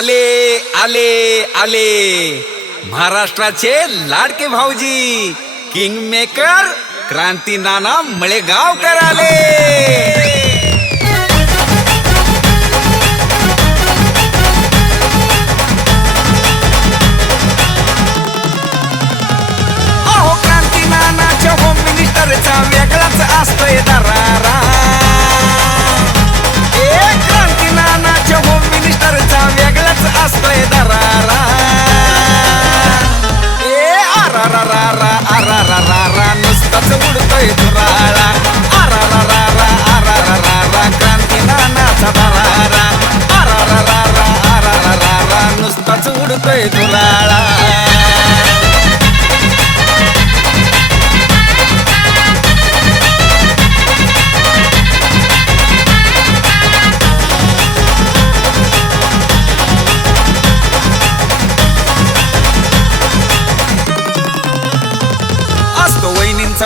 आले आले आले महाराष्ट्राचे लाडके भाऊजी किंग मेकर क्रांती नाना मळेगावकर आले. अहो क्रांती नानाच्या होम मिनिस्टरचा वेगळाच असतोय दरारा. क्रांती नानाच्या होम मिनिस्टरचा वेगळाच असतोय दरारा. आरा रा रा रा आरा रा रा रा नुसताच उडतोय धुराळा. आरा रा रा रा आरा रा रा रा क्रांती नानाचा दरारा. आरा रा रा रा आरा रा रा रा नुसताच उडतोय धुराळा.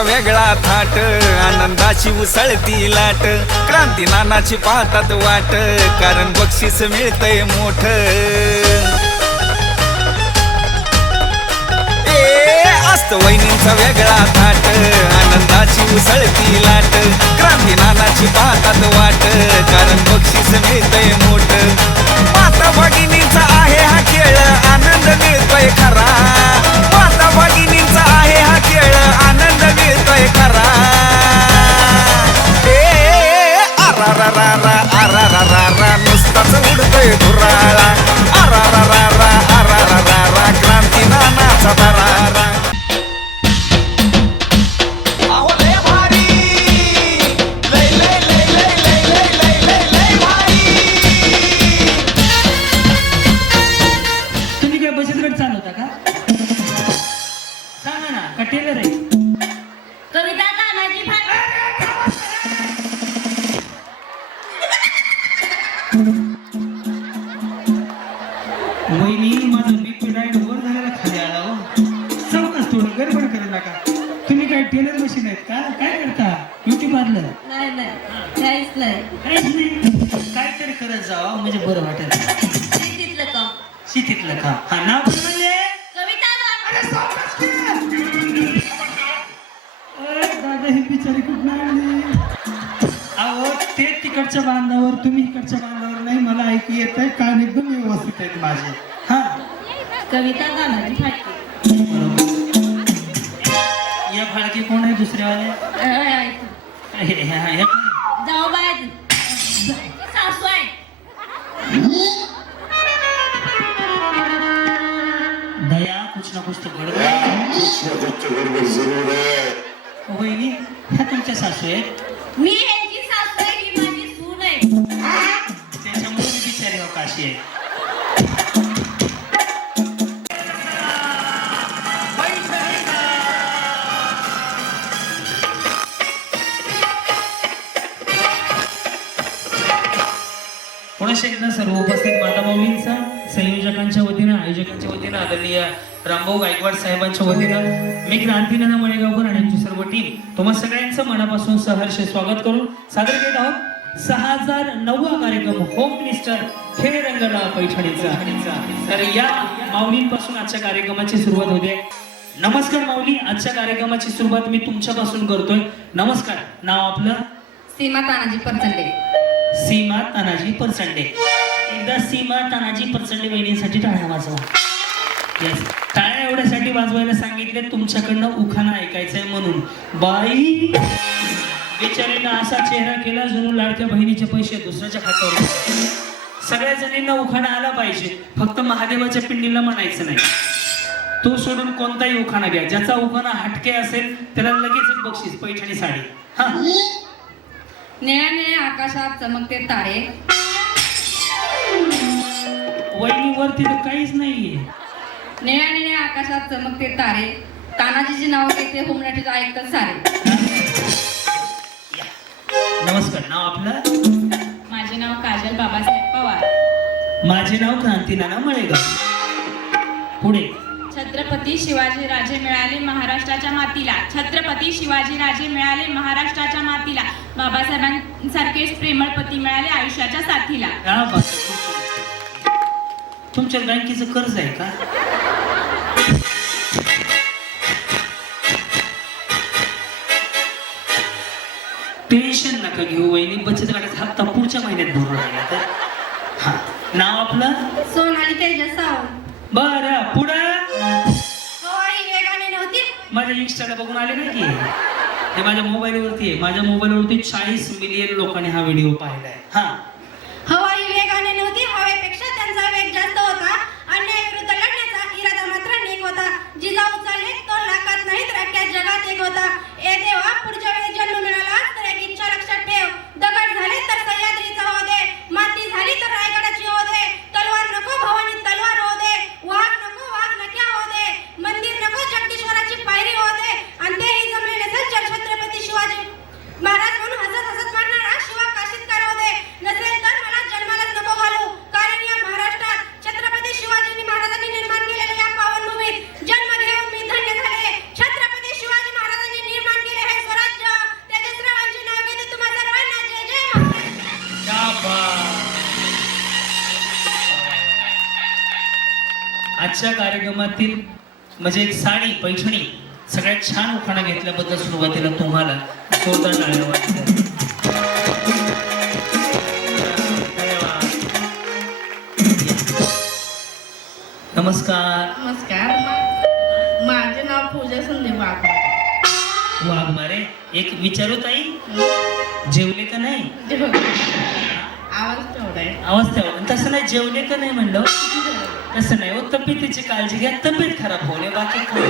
वेगळा थाट आनंदाची उसळती लाट. क्रांती नानाची पाहतात वाट कारण बक्षीस मिळतंय मोठ. असतो वहिनींचा वेगळा थाट आनंदाची उसळती लाट. क्रांती नानाची पाहतात वाट कारण बक्षीस मिळतंय मोठ. माता भगिनींचा आहे हा खेळ आनंद मिळतोय खरा. माता भगिनींचा आहे हा खेळ आनंद मिळतोय खरा. आरा रा रा रा आरा रा रा रा नुसताच उडतोय धुराळा. आरा रा रा रा आरा रा रा रा क्रांती नानाचा दरारा. वहिनी माझं बीपी डायट वर झालेला खाली आला हो. चौकस थोडं गडबड करू नका. तुम्ही काय टेलर मशीन आहेत का? काय करता? Beauty parlour? नाही नाही काहीच नाही. काहीच नाही. काहीतरी करत जावा म्हणजे बरं वाटेल. शेतीतलं काम. शेतीतलं काम. हा नाव काय म्हणजे? कविता दादा ही बिचारी कुठं आली? अहो ते तिकडच्या बांधावर तुम्ही इकडच्या बांधावर नाही. मला ऐकू येत आहे. कान एकदम व्यवस्थित आहेत माझे. हा कविता गाण्याची फाटकी. या फाळकी कोण आहे दुसऱ्यावाले? जाऊ बाय सासू आहे. दया कुछ ना कुछ तो गडबड जरूर है. वहिनी ह्या तुमच्या सासू आहेत? मी यांची सासू आहे. ही माझी सून आहे. त्याच्यामुळे मी बिचारी अवकाशी आहे. पुन्हा एकदा सर्व उपस्थित माता माऊलींचा संयोजकांच्या वतीनं आयोजकांच्या वतीनं आदरणीय रामभाऊ गायकवाड साहेबांच्या वतीनं मी क्रांती नाना मळेगावकर आणि आमची सर्व टीम तुम्हा सगळ्यांचं मनापासून सहर्ष स्वागत करून सादर करीत आहोत 6009वा कार्यक्रम होम मिनिस्टर खेळ रंगला पैठणीचा. तर या माऊलींपासून आजच्या कार्यक्रमाची सुरुवात होते. नमस्कार माऊली, आजच्या कार्यक्रमाची सुरुवात मी तुमच्यापासून करतोय. नमस्कार. नाव आपलं? सीमा तानाजी परचंडे. सीमा तानाजी परचंडे. एकदा सीमा तानाजी परचंडे वहिनीसाठी टाळ्या वाजवा. येस, टाळ्या एवढ्यासाठी वाजवायला सांगितले तुमच्याकडनं उखाणा ऐकायचंय म्हणून. बाई बिचारीनं असा चेहरा केला जणू लाडक्या बहिणीचे पैसे दुसऱ्याच्या खात्यावर. सगळ्या जणींना उखाणा आला पाहिजे, फक्त महादेवाच्या पिंडीला म्हणायचं नाही. तो सोडून कोणताही उखाणा घ्या. ज्याचा उखाणा हटके असेल त्याला लगेच बक्षीस पैठणी साडी. हा, निळ्या निळ्या आकाशात चमकते तारे. वहिनीवरती तर काहीच नाहीये. निळ्या निळ्या आकाशात चमकते तारे. तानाजीचे नाव घेते हुमणाटीचं ऐकत सारे. नमस्कार. नाव आपलं? माझे नाव काजल बाबासाहेब पवार. माझे नाव क्रांती नाना मळेगाव. पुढे. छत्रपती शिवाजी राजे मिळाले महाराष्ट्राच्या मातीला. छत्रपती शिवाजी राजे मिळाले महाराष्ट्राच्या मातीला. बाबासाहेबांसारखेच प्रेमळ पती मिळाले आयुष्याच्या साथीला. तुमच्या बँकेचं कर्ज आहे का? टेन्शन नका घेऊ वहिनी, बचत गटाचा हप्ता पुढच्या महिन्यात भरून राहिला तर. हा, नाव आपलं? सोनाली तेजस सावंत. बरं, पुढं हो आई वेगाने नव्हती. माझ्या इंस्टाला बघून आले नाही की हे माझ्या मोबाईलवरती आहे. माझ्या मोबाईलवरती 40 मिलियन लोकांनी हा व्हिडिओ पाहिलाय. हा, हवाई वेगाने नव्हती, हवेपेक्षा त्यांचा वेग जास्त होता. अन्यायाविरुद्ध लढण्याचा इरादा मात्र नेक होता. जिजाऊ चालले तो लाखात नाही तर अख्ख्या जगात एक होता. ए देवा, पुढच्या वेळी जन्म मिळाला तर एक इच्छा लक्षात ठेव. दगड झाले तर सह्याद्रीचा हो दे, माती झाली तर रायगडाची हो दे. तलवार नको भवानी तलवार हो दे, वाघ नको वाघ नक्या हो दे, मंदिर नको जगदीश्वराची पायरी हो दे. आणि तेही जमले नसेल तर छत्रपती शिवाजी महाराज म्हणून हसत हसत मारणारा शिवा काशीत हो दे. नसेल तर मला जन्मालाच नको घालू, कारण या महाराष्ट्रात छत्रपती शिवाजी महाराजांनी निर्माण केलेल्या या पावनभूमीत जन्म घेऊन मी धन्य झाले. छत्रपती शिवाजी महाराजांनी निर्माण केले हे स्वराज्य, तेजसरावांचे नाव घेते तुम्हा सर्वांना जय जय महाराष्ट्र. क्या बात. आजच्या कार्यक्रमातील म्हणजे एक साडी पैठणी सगळ्यात छान उखाणा घेतल्याबद्दल सुरुवातीला तुम्हाला जोरदार टाळ्या वाजल्या. धन्यवाद. नमस्कार. नमस्कार. माझे नाव पूजा संदीप वाघमारे. वाघमारे, एक विचारू ताई, जेवले का नाही? आवाज तेवढा आहे. आवाज तेवढा. तसं नाही, जेवले का नाही म्हणलं, तसं नाही हो. तब्येतीची काळजी घ्या, तब्येत खराब होणे बाकी काय.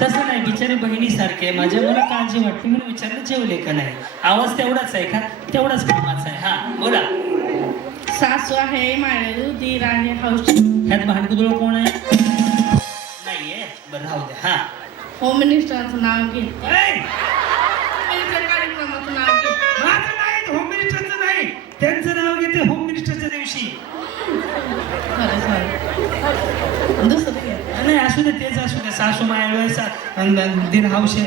तसं नाही, बिचारे बहिणीसारखे माझ्या मला काळजी वाटते म्हणून विचारलं जेवले का नाही. आवाज तेवढाच आहे का? तेवढाच कामाचा आहे. हा, बोला. सासू आहे माळेरू, दीर आहे हौशी. ह्यात भांडकुदळ कोण आहे? नाहीये, बरं राहू द्या. हा, होम मिनिस्टरचं नाव घेते. ऐ! कार्यक्रमाचं नाव घेते. माझं नाही, होम मिनिस्टरचं नाही, त्यांचं नाव घेते होम मिनिस्टरच्या दिवशी. खरं सॉरी, दुसरं घेते. नाही, असू दे, तेच असू दे. सासू माया दिन हौशे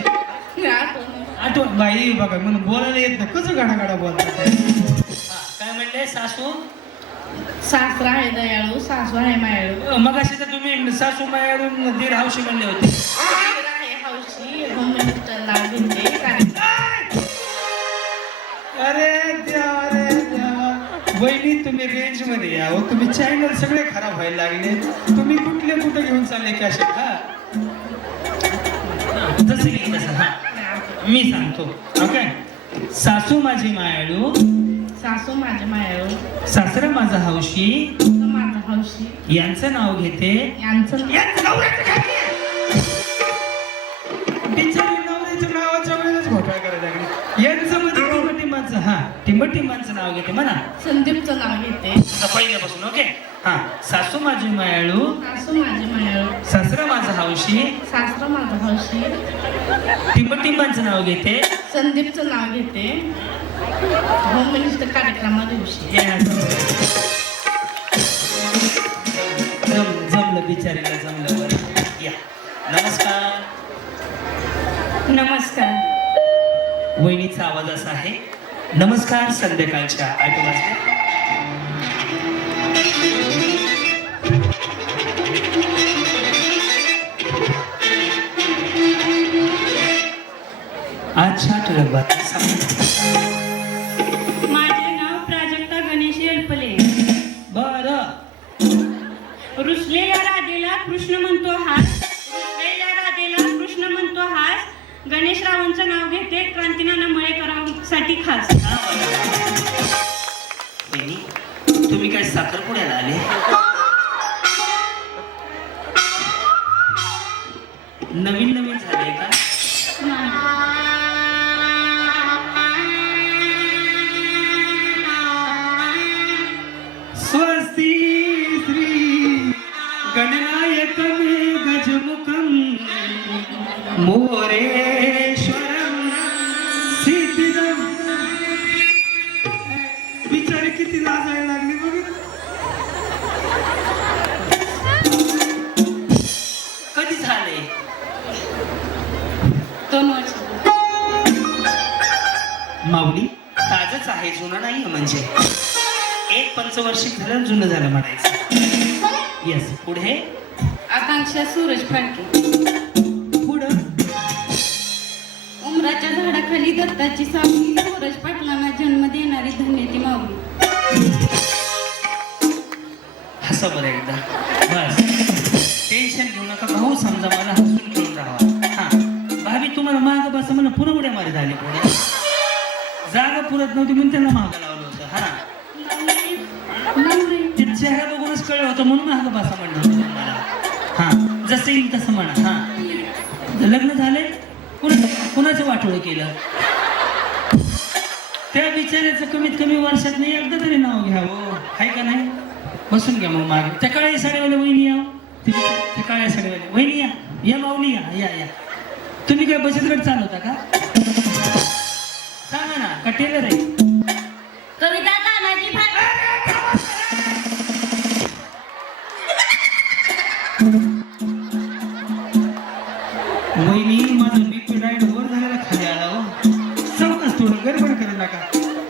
आठवण बाई बघा म्हणून बोलायला येत नाही, कसं गाडा बोलतात. काय म्हणले? सासू सासरा आहे दयाळू, सासू आहे मायाळू. मग अशी तर तुम्ही सासू मायाळून दीर हौशी म्हणले होते. दीर आहे हौशी, होम मिनिस्टर नाव घेते. अरे देवा, अरे देवा. वहिनी तुम्ही रेंज मध्ये या हो. तुम्ही चॅनल सगळे खराब व्हायला लागले. तुम्ही कुठे घेऊन चालले की असे? हा, जसं की तसं. हा, मी सांगतो. ओके. सासू माझी मायाळू, सासू माझे मायाळू, सासरा माझा हौशी, माझा हौशी. यांचं नाव घेते. यांचं बिचारी नवऱ्याच्या नावाच्या वेळेस घोटाळा करायला लागली. यांचं मध्ये टिंबटिंबांचं. हा, टिंबटिंबांचं नाव घेते म्हणा. संदीपचं नाव घेते. आता पहिल्यापासून. ओके. हा, सासू माझी मायाळू, सासू माझे मायाळू, सासरा माझा हौशी, सासरा माझा हौशी. टिंबटिंबांचं नाव घेते. संदीपचं नाव घेते. होम मिनिस्टर कार्यक्रमा दिवशी. जमलं बिचारीला, जमलं. बरं या. नमस्कार. नमस्कार. वहिनीचा आवाज असा आहे. नमस्कार. संध्याकाळच्या 8 वाजता. आजच्या ठळक बातम्या सांगा. माझे नाव प्राजक्ता गणेश एलपले. बरं. रुसलेल्या राधेला कृष्ण म्हणतो हास, रुसलेल्या राधेला कृष्ण म्हणतो हास. गणेशरावांचं नाव घेते, क्रांतीनाना मळेकरांसाठी खास. वहिनी, तुम्ही काय साखरपुड्याला आले? नवीन नवीन झाले का? स्वस्ती श्री गणनायकं गजमुखं मोरेश्वरं सिद्धिदं. बिचारी किती लाजायला लागली बघ. कधी झाले? 2 वर्ष. माऊली ताजच आहे, जुनं नाही म्हणजे. एक पंचवर्षिक झालं, जुनं झालं म्हणायचं. येस. पुढे आकांक्षा सूरज फाडके. पुढं उमराच्या झाडाखाली दत्ताची सावली, सूरज पाटलांना जन्म देणारी धन्य ती माऊली. हसा बरं एकदा. बस टेन्शन घेऊ नका भाऊ, समजा मला हसून खेळून राहावा. हा भाभी तुम्हाला माग बस मला पुन्हा उड्या मारी झाली. पुढे जागा पुरत नव्हती म्हणून त्यांना मागं लावलं होतं. हा ते चेहरा बघूनच कळलं होतं म्हणून मागं बसा म्हणलं होतं तुम्हाला. हा जसं येईल तसं म्हणा. हा लग्न झालंय, कुणाचं वाटोळं केलं? त्या बिचाऱ्याचं कमीत कमी वर्षात नाही एकदा तरी नाव घ्यावं, आहे का नाही? बसून घ्या मग मागे. त्या काळ्या साडीवाल्या वहिनी या, त्या काळ्या साडीवाल्या वहिनी या माऊली या. तुम्ही काय बचत गट चालवता का? सांगा ना, का टेलर आहे? कविता तानाजी फाडके. वहिनी माझं बीपी डायट वर झालेला खाली आला हो. चौकच थोडं गडबड करू नका.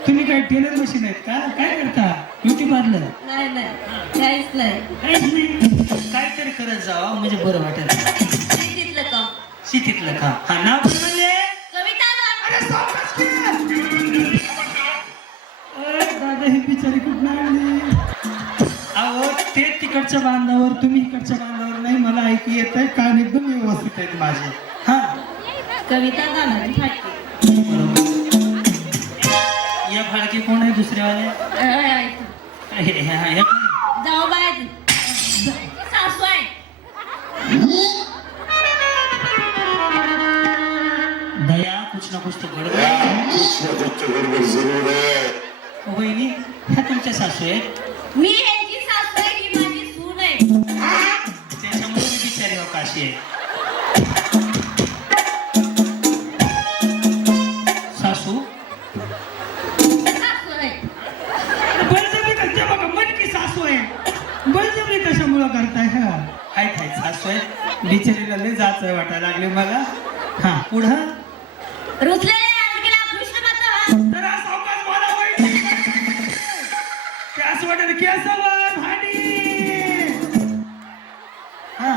तुम्ही काय टेलर मशीन आहेत का? काय करता? Beauty parlour? नाही काहीच नाही. काहीच नाही. काहीतरी करत जावा म्हणजे बरं वाटेल. शेतीतलं काम. शेतीतलं का? हा नाव काय म्हणले? कविता अरे सावकाश की. अरे दादा, ही बिचारी कुठं आणली? अहो ते तिकडच्या बांधावर, तुम्ही इकडच्या बांधावर नाही. मला ऐकू येत आहे, कान एकदम व्यवस्थित आहेत माझे. हा कविता तानाजी फाडके. या फाळके कोण आहे दुसऱ्यावाले? हे कोण? जाऊ बाय सासू आहे. दया कुछ ना कुछ तो गडबड वहिनी, ह्या तुमच्या सासू आहेत? मी यांची सासू आहे, ही माझी सून आहे. त्याच्यामुळे मी बिचारी अवकाशी आहे. सासू सासू आहे. बळजबरी करते बघा, मटकी सासू आहे. बळजबरी कशामुळं करताय? हा काय सासू आहे, बिचारीला लय जायचं वाटायला लागले मला. हा पुढं रुचलेल्या राजकीला कृष्ण बद्ध. जरा सावकाश बोला वहिनी. ते असं वाटत केसावर भांडी. हा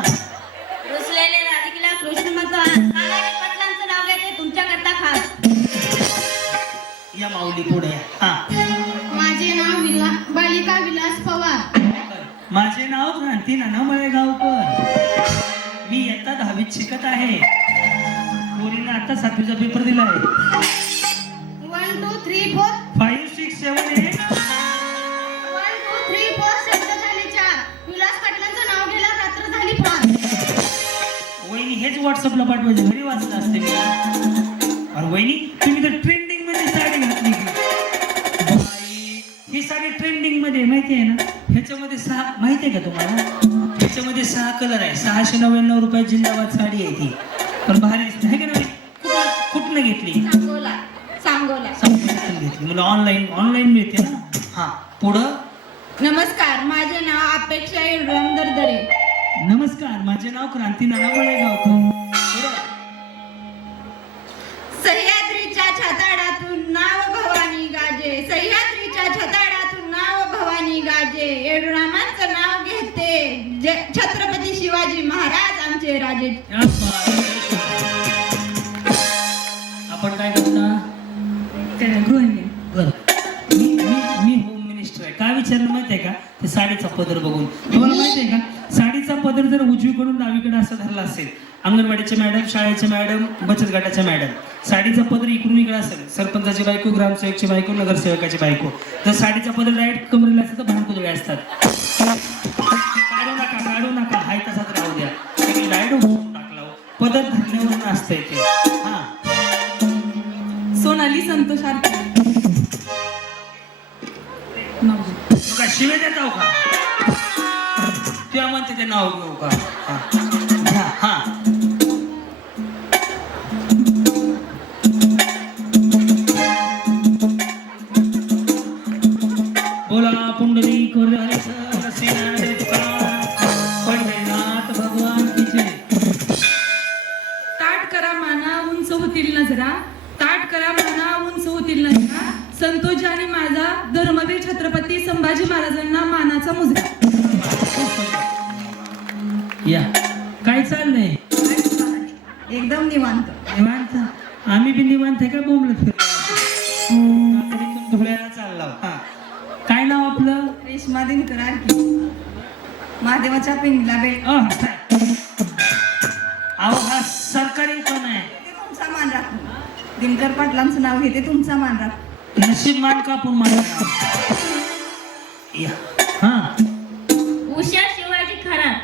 रुचलेल्या राजकीला कृष्ण बद्ध. तानाजी पाटलांचं नाव घेते तुमच्याकरता खास. या माऊली पुढे. हा माझे नाव बालिका विलास पवार. माझे नाव क्रांती नाना मळेगावकर. मी इयत्ता 10वीत शिकत आहे. मुलीने आता 7वीचा पेपर दिला आहे. 1 2 3 4 5 6 7 8. 1 2 3 4 शब्द झाले 4. विलास पाटलांचं नाव घ्यायला रात्र झाली 5. वहिनी हेच व्हॉट्सअपला पाठवायचे, घरी वाचलं असते मी. अरे वहिनी, तुम्ही तर ट्रेंडिंग मध्ये साडी घातली की. बाई, ही साडी ट्रेंडिंग मध्ये माहिती आहे ना? ह्याच्यामध्ये 6 माहिती आहे का तुम्हाला? ह्याच्यामध्ये 6 कलर आहे. 699 रुपये जिंदाबाद साडी आहे ती. पण भारी दिसते आहे का नाही? कुठनं घेतली? सांगोला. सांगोल्यातून घेतली. मला ऑनलाईन मिळते ना. हा पुढं. नमस्कार, माझे नाव अपेक्षा येळराम दरदरे. नमस्कार, माझे नाव क्रांती नाना मळेगावकर. पुढं. सह्याद्रीच्या छताडातून नाव भवानी गाजे. सह्याद्रीच्या छताडातून नाव भवानी गाजे. येळरामांचं नाव घेते छत्रपती शिवाजी महाराज आमचे राजे. या बाई. आपण काय करता? गृहिणी. बरं, मी होम मिनिस्टर आहे. काय विचारलं माहिती आहे का? ते साडीचा पदर बघून. तुम्हाला माहिती आहे का, साडीचा पदर जर उजवीकडून डावीकडे असं धरला असेल, अंगणवाडीचे मॅडम, शाळेचे मॅडम, बचत गटाच्या मॅडम, साडीचा पदर इकडून इकडे असेल, सरपंचाची बायको, ग्रामसेवकची बायको, नगरसेवकाची बायको. जर साडीचा पदर डायरेक्ट कमरेला असेल तर भांडकुदळे असतात. काढू नका, हाय तसाच राहू द्या. डायरेक्ट उठून टाकला हो. पदर धरण्यावरून असतंय ते. हा सोनाली संतोष आरके. का शिवे देत आहो का? तुला म्हणते ते नाव घेऊ का? हा हा. बोला पुंडलिक वरद सेनापती तुकाराम पंढरीनाथ भगवान की जय. ताट करा माना उंच होतील नजरा. ताट करा माना उंच होतील नजरा. संतोष आणि माझा धर्मवीर छत्रपती संभाजी महाराजांना मानाचा मुजरा. या काय चाललंय एकदम निवांत. निवांत. आम्ही बी निवांत आहे का बोंबलत फिरतो धुळ्याला चालला. हा काय नाव आपलं? रेश्मा दिनकर आरकी. महादेवाच्या पिंडीला बेल. अहो हा सरकारी पण आहे. ते तुमचा मान राखतो. दिनकर पाटलांचं नाव घेते, तुमचा मान राखतो. नशीब मान कापून मान या. हा उषा शिवाजी खरात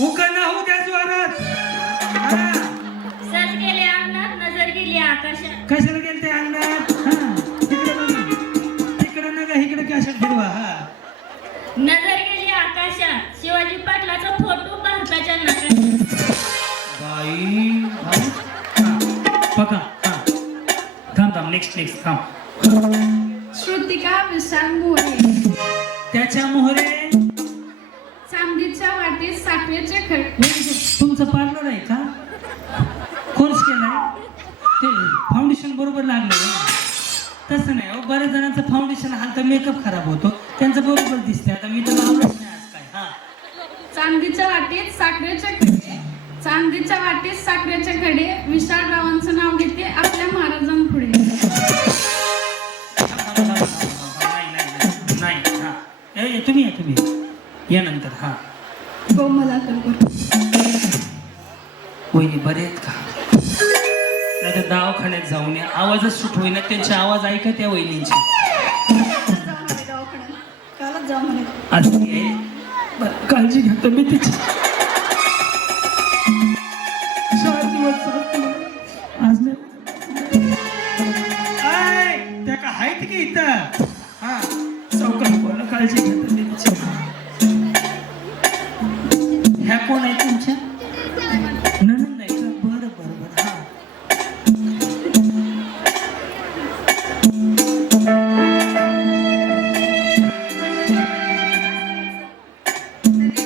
उकळणं होऊ द्या जोरात. सज गेले अंगणात नजर गेली आकाशात. कशाला गेलते अंगणात? हा तिकडे बघा, तिकडे नका इकडे कशात फिरवा. हा नजर गेली आकाशात शिवाजी पाटलाचा फोटो भारताच्या नकाशात. बाई बघा. हा थांब नेक्स्ट थांब. श्रुतिका विशाल मोरे. त्याच्या मोहरे चांदीच्या वाटेत साखरेचे खडे. तुमचं पार्लर आहे का? कोर्स केलाय? ते फाउंडेशन बरोबर लागलं तसं नाही. बऱ्याच जणांचं फाउंडेशन हालतं मेकअप खराब होतो, त्यांचं बरोबर दिसते. आता मी तुला आवडत नाही आज काय. हा चांदीच्या वाटेत साखरेचे खडे. चांदीच्या वाटेत साखरेचे खडे. विशालरावांचं नाव घेते आपल्या महाराजांपुढे. नाही. हा तुम्ही या नंतर. हा कोमलाकर. वहिनी बरे आहेत का? नाही तर दवाखान्यात जाऊन या. आवाजच सुट होईना. त्यांचे आवाज ऐका त्या वहिनींचे. कालच जाऊ म्हणे. बरं काळजी घ्या तब्येतीची. 4 दिवस आज नाही. त्या का आहेत की इथं? हा चौकात बोला. काळजी घ्या तब्येतीची. ह्या कोण आहे तुमच्या? नणंद आहे का? बरं. हा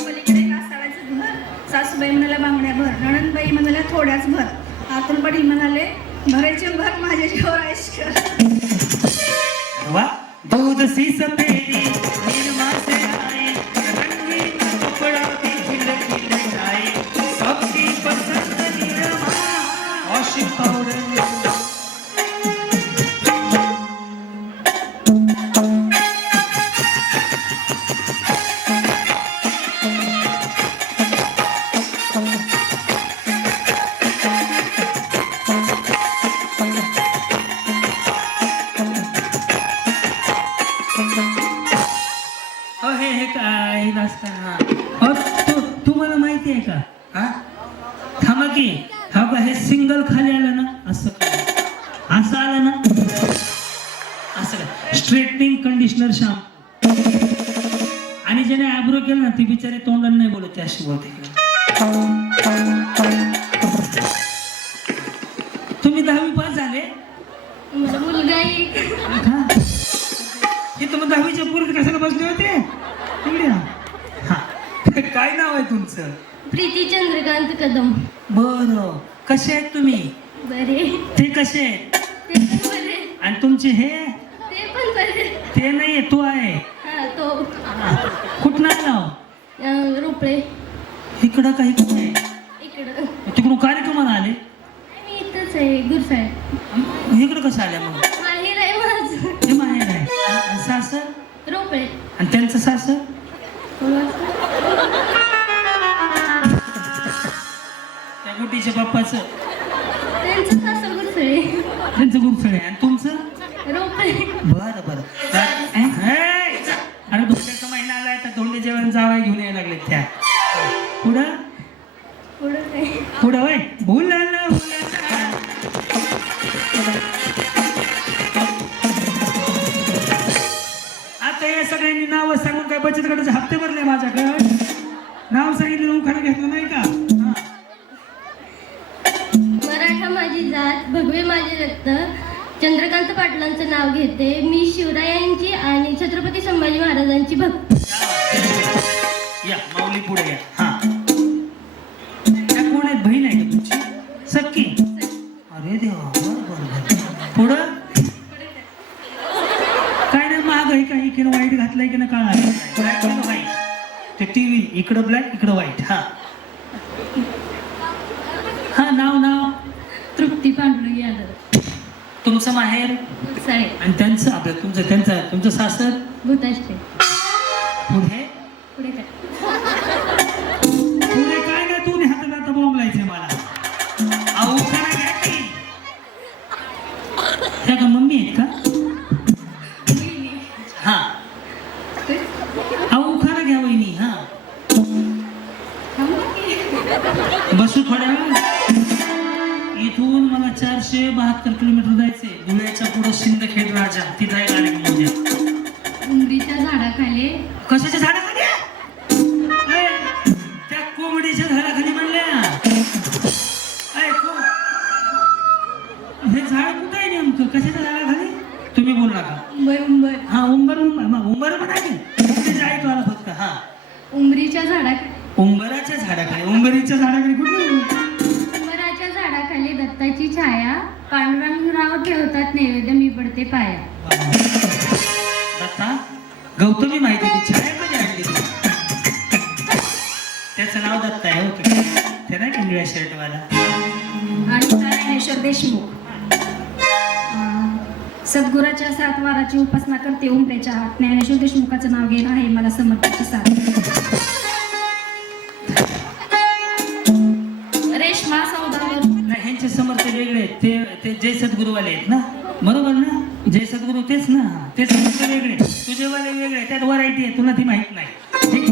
पलीकडे कासाळाचं घर. सासूबाई म्हणाल्या बांगड्या भर. नणंदबाई म्हणाल्या थोड्याच भर. आतुलबाई म्हणाले भरायचे भर माझ्या जीवावर ऐश कर. वा दूध सी सफेदी निर्मा से आए रंगीन कपड़ा भी खिल खिल जाए सबकी पसंद निर्मा आशिक और हे काय नाश्ता. हा तुम्हाला माहिती आहे का? हा थांबा की. हा का हे सिंगल खाली आलं ना असं आलं ना असं काय स्ट्रेटनिंग कंडिशनर शॅम्पू. आणि ज्याने आयब्रो केलं ना ती बिचारी तोंडाने नाही बोलत, अशी बोलते. तुम्ही 10वी पास झाले? मला मुलगा एक. हे तुम्ही 10वीच्या पूर्वी कशाला बसले होते? हा काय नाव आहे तुमचं? प्रीती चंद्रकांत कदम. बरं कसे आहेत तुम्ही? बरे. ते कसे आहेत? ते पण बरे. आणि तुमचे हे? ते पण बरे. ते नाहीये, तो आहे. हा तो कुठं नाव? रोपळे. इकडं काही आहे? इकडं तिकडून कार्यक्रमाला आले? मी इथंच आहे गुरसाळ. इकडं कसं आल्या मग? माहेर आहे माझं. हे माहेर आहे. आणि सासर? रोपळे. आणि त्यांचं सासर? त्या गुटीच्या बाप्पाचं? त्यांचं सासर गुरसळे. त्यांचं गुरसळे. आणि तुमचं? रोपळे. बरं अरे धोंड्याचा महिना आलाय तर धोंडे जेवण जावं घेऊन यायला लागले त्या. पुढं होय. आता या सगळ्यांनी नाव सांगून काय बचत गटाचे हप्ते भरले माझ्याकडे? नाव सांगितलं उखाणा घेतलं नाही का? मराठा माझी जात भगवे माझे रक्त. चंद्रकांत पाटलांचं नाव घेते मी. शिवरायांची आणि छत्रपती संभाजी महाराजांची भक्त. या माऊली पुढे या. हा त्या कोण आहेत? बहीण आहे का तुमची? सक्की? अरे देवा. बरं पुढं काय नाही. महागाई काही की वाईट घातलाय की ना काळा काय केलं बाई? ते टीव्ही इकडं ब्लॅक इकडं व्हाईट. हा हा नाव तृप्ती पांडुरंग यादव. तुमचं माहेर साळे आणि त्यांचं आपलं तुमचं सासर भूताश्री. पुढे पुढे काय पुढे काय नाही तू हातात आता बोंबलायचे मला. अहो खरा घ्या की. त्या का मम्मी आहेत का? हा अहो खरा घ्या वहिनी. हा बसू थोड्या वेळ. इथून मला 472 किलोमीटर जायचे. धुळ्याच्या पुढे सिंदखेड राजा तिथं आहे गाडी घेऊन. उंबरीच्या झाडाखाली. कशाच्या झाडाखाली? ए, त्या कोंबडीच्या झाडाखाली म्हणल्या. ए, हे झाड कुठं आहे नेमकं? कशाच्या झाडाखाली? तुम्ही बोलू नका. उंबर हा उंबर म्हणा की ते ऐकू आला फक्त. हा उंबरीच्या झाडाखाली. उंबराच्या झाडाखाली. उंबरीच्या झाडाखाली कुठे? उंबराच्या झाडाखाली दत्ताची छाया. पांडुरंगराव ठेवतात नैवेद्य, मी पडते पाया. दत्ता गौतमी माहिती ती छाया कधी आणली तू? त्याचं नाव दत्ता आहे. हो ते नाही का निळ्या शर्टवाला? आणि ज्ञानेश्वर देशमुख. सद्गुराच्या 7 वाराची उपासना करते. उंबऱ्याच्या आत ज्ञानेश्वर देशमुखाचं नाव घेणं आहे मला समर्पित साथ. रेश्मा सौदागर. नाही ह्यांचे समर्थ वेगळे आहेत. ते जय सद्गुरुवाले आहेत ना, बरोबर ना? जय सद्गुरू तेच ना. ते समर्थ वेगळे, तुझेवाले वेगळे. त्यात व्हरायटी आहे, तुला ती माहित नाही. ठीक.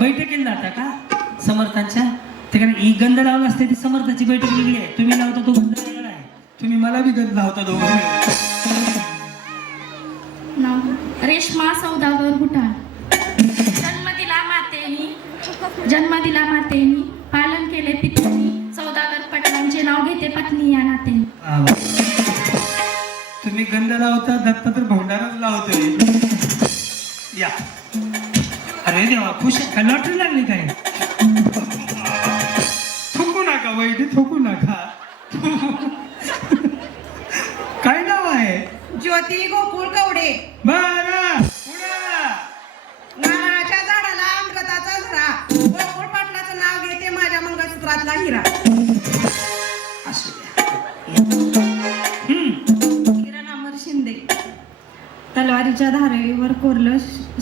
बैठकीला जाता का समर्थांच्या? ते कारण ही गंध लावला असते ती समर्थाची बैठक वेगळी आहे. तुम्ही लावता तो गंध वेगळा आहे. तुम्ही मला बी गंध लावता दोघं. नाव रेश्मा सौदागर गुटाळ. जन्म दिला मातेनी पालन केले पित्यानी. सौदागर पटलांचे नाव घेते पत्नी या नात्याने. तुम्ही गंध लावता, दत्त तर भंडारच लावतोय. या अरे देवा, खुश का लॉटरी लागली काय? थुकू नका वैदी, थुकू नका. काय नाव आहे? ज्योती गोकुळ कवडे. बरं नारळाच्या झाडाला अमृताचा झरा. गोकुळ पाटलाचं नाव घेते माझ्या मंगळसूत्रातला हिरा. किरण अमर शिंदे. तलवारीच्या धारेवर कोरलं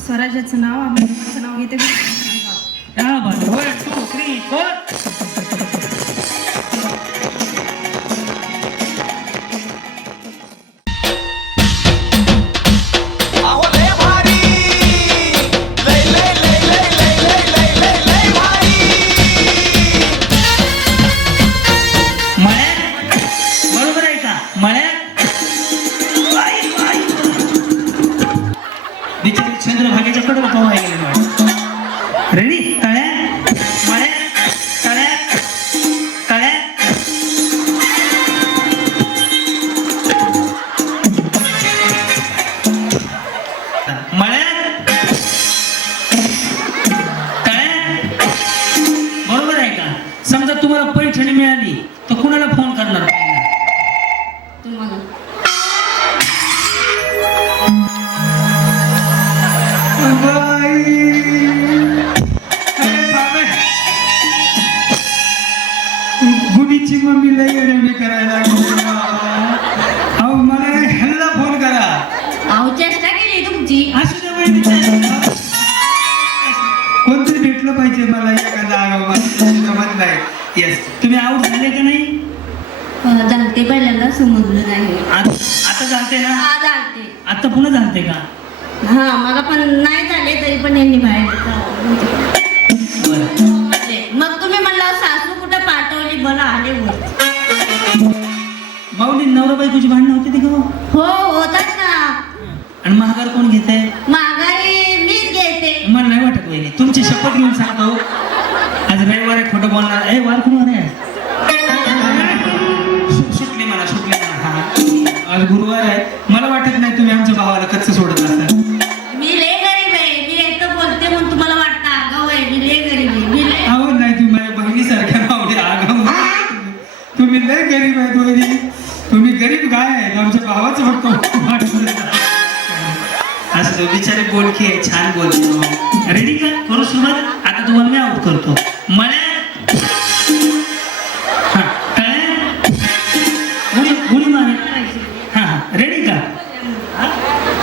स्वराज्याचं नाव. अमृताचं नाव घेते. या बाजू 1 2 3 4. अहो लय भारी, लय लय लय लय लय लय लय लय लय भारी. मळ्यात बरोबर आहे का? मळ्यात बिचारी चंद्रभागेच्या कडे पोहायला गेले. रेडी? तळ्यात मळ्यात तळ्यात तळ्यात. मळ्यात तळ्यात. बरोबर आहे का? समजा तुम्हाला पैठणी मिळाली तर कुणाला फोन करणार? तुम्हाला गुडीची मम्मी लई अडवणी करायला लागली. अहो मला ह्याला फोन करा. अहो चेष्टा केली तुमची. असू द्या वहिनीच्या. कोणतरी भेटलं पाहिजे मला एखादा आगाव. जमत नाही. येस, तुम्ही आऊट झाले का नाही? जाणते पहिल्यांदा समजलं नाही. आता झालते ना? हा जाणते. आता पुन्हा झालते का? हा मला पण नाही झाले तरी पण यांनी बाहेर बरं. मग तुम्ही म्हणलं सासू कुठं पाठवली बरं आले वर. माऊली नवरा बायकोची भांडणं होती ती का? हो होतात ना. आणि महागार कोण घेत आहे? माघारी मीच घेते. मला नाही वाटत वहिनी, तुमची शपथ घेऊन सांगतो. आज रविवार आहे, खोटं बोलणार. ए वार कोण आहे? सुटली मला. हा आज गुरुवार आहे. मला वाटत नाही तुम्ही आमच्या भावाला कच्चं सोडत असाल. मी लय गरीब आहे. मी एकटं बोलते म्हणून तुम्हाला वाटतं आगाऊ आहे. मी लय गरीब आहे. मी लय अहो नाही, तुम्ही माझ्या बहिणीसारख्या मावली आगाऊ. तुम्ही लय गरीब आहे वहिनी. तुम्ही गरीब काय आहे? आमच्या भावाचं फक्त वाटलं. असं बिचारे बोलकी आहे, छान बोलतो. रेडी का? करू सुरुवात. आता तुम्हाला मळ्यात हा तळ्यात उडी मारायची हा रेडी का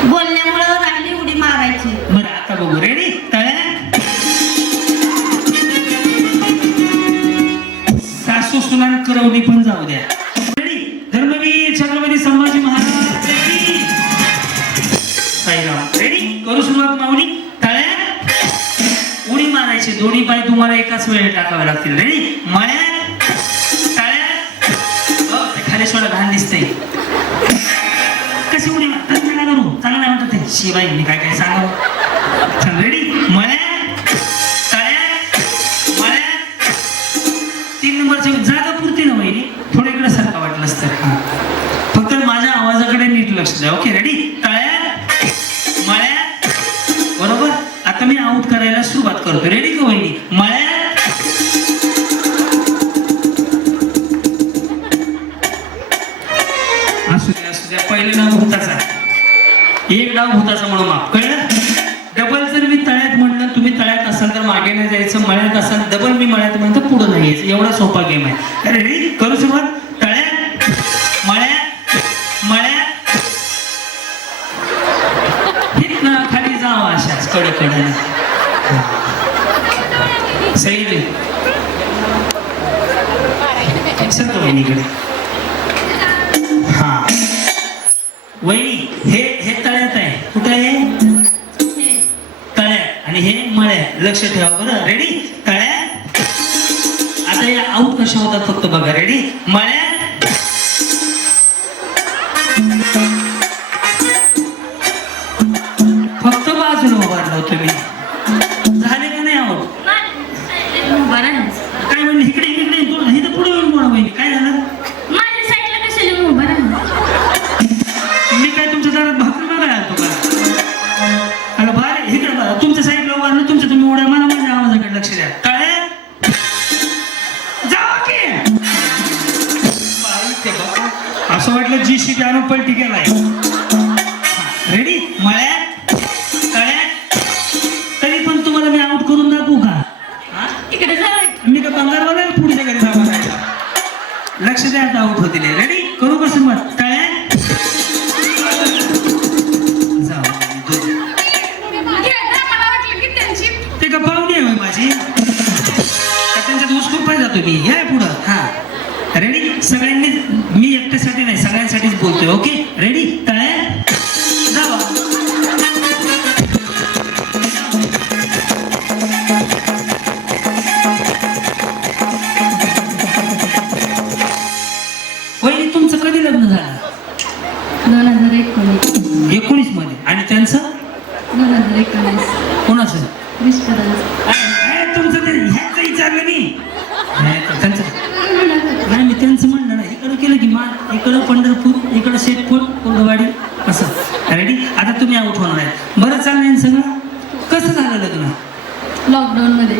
बोलण्यामुळे राहिली उडी मारायची. बरं आता बघू रेडी तळ्यात सासू सुनान करवली पण जाऊ द्या. रेडी धर्मवीर छत्रपती संभाजी महाराज की साईराम. रेडी करू सुरुवात माऊली. तळ्यात उडी मारायची दोन्ही पाय तुम्हाला एकाच वेळेत टाकावे लागतील. रेडी मळ्यात तळ्यात ते खाली सोडा घाण दिसतंय. कशी उडी मारतात नका करू चांगलं नाही म्हणतात ते शिवाई मी काय काय सांगावं. चल रेडी मळ्यात तळ्यात मळ्यात 3 नंबरच्या जागा पुरती ना वहिनी थोडं इकडे सारखं वाटलंच तर हा फक्त माझ्या आवाजाकडे नीट लक्ष द्या. ओके रेडी तळ्यात मळ्यात बरोबर. आता मी आऊट करायला सुरुवात करतो. रेडी का वहिनी मळ्यात असू द्या पहिलं नाव भूताचा एक डाव भूताचा म्हणून माफ कळलं. डबल जर मी तळ्यात म्हणलं तुम्ही तळ्यात असाल तर मागे नाही जायचं मळ्यात असाल डबल मी मळ्यात म्हणतो पुढे नाही यायचं. एवढा सोपा गेम आहे. रेडी करू सुरुवात. तळ्यात मळ्यात मळ्यात हितनं खाली जावं अशाच कडकडे सही रे सरतो वहिनीकडे. हा वहिनी हे तळ्यात आहे. कुठं आहे तळ्यात आणि हे मळ्यात. लक्ष ठेवा बरं. रेडी तळ्यात. आता या आऊट कशा होतात फक्त बघा. रेडी मळ्यात फक्त बाजूला उभारला होतो मी. झाले का नाही आऊट काय म्हणले इकडे इकडे इथं पुढे येऊन बोला वहिनी काय झालं. माझ्या साईडला कशाला उभं राहा. मी काय तुमच्या दारात भाकरी बघायला आलतो का. अरे बाहेर इकडे बघा तुमच्या साईडला उभारलं तुमच्या तुम्ही उड्या मला माझ्या आवाजाकडे लक्ष द्या. तळ्यात जावा की बाई ते बघा असं वाटलं जी शी त्यानं पलटी केलाय. रेडी मळ्यात तळ्यात तरी पण तुम्हाला मी आउट करून दाखवू का. इकडे जा. मी का बंगारवाला पुढच्या घरी जावा लक्ष द्या. आता आउट होतील. रेडी करू का सुरुवात. तळ्यात मला वाटलं की त्यांची ते का पाहुणी आहे माझी का त्यांच्यात उसकून पाहिजे जातो मी या पुढं. हा रेडी सगळ्यांनी मी एकट्यासाठी नाही सगळ्यांसाठीच बोलतोय. ओके रेडी तळ्यात जावा. वहिनी तुमचं कधी लग्न झालं. 2019 19 मध्ये आणि त्यांचं 2019 कोणाचं मिस्टरांचं तुमचं ते ह्याचं विचारलं मी त्यांचं नाही मी त्यांचं म्हणलं ना इकडं केलं की मा इकडं पंढरपूर इकडं शेतपूर कोंडवाडी असं. रेडी आता तुम्ही आउट होणार आहे. बरं चाललंय सगळं. कसं झालं लग्न. लॉकडाऊन मध्ये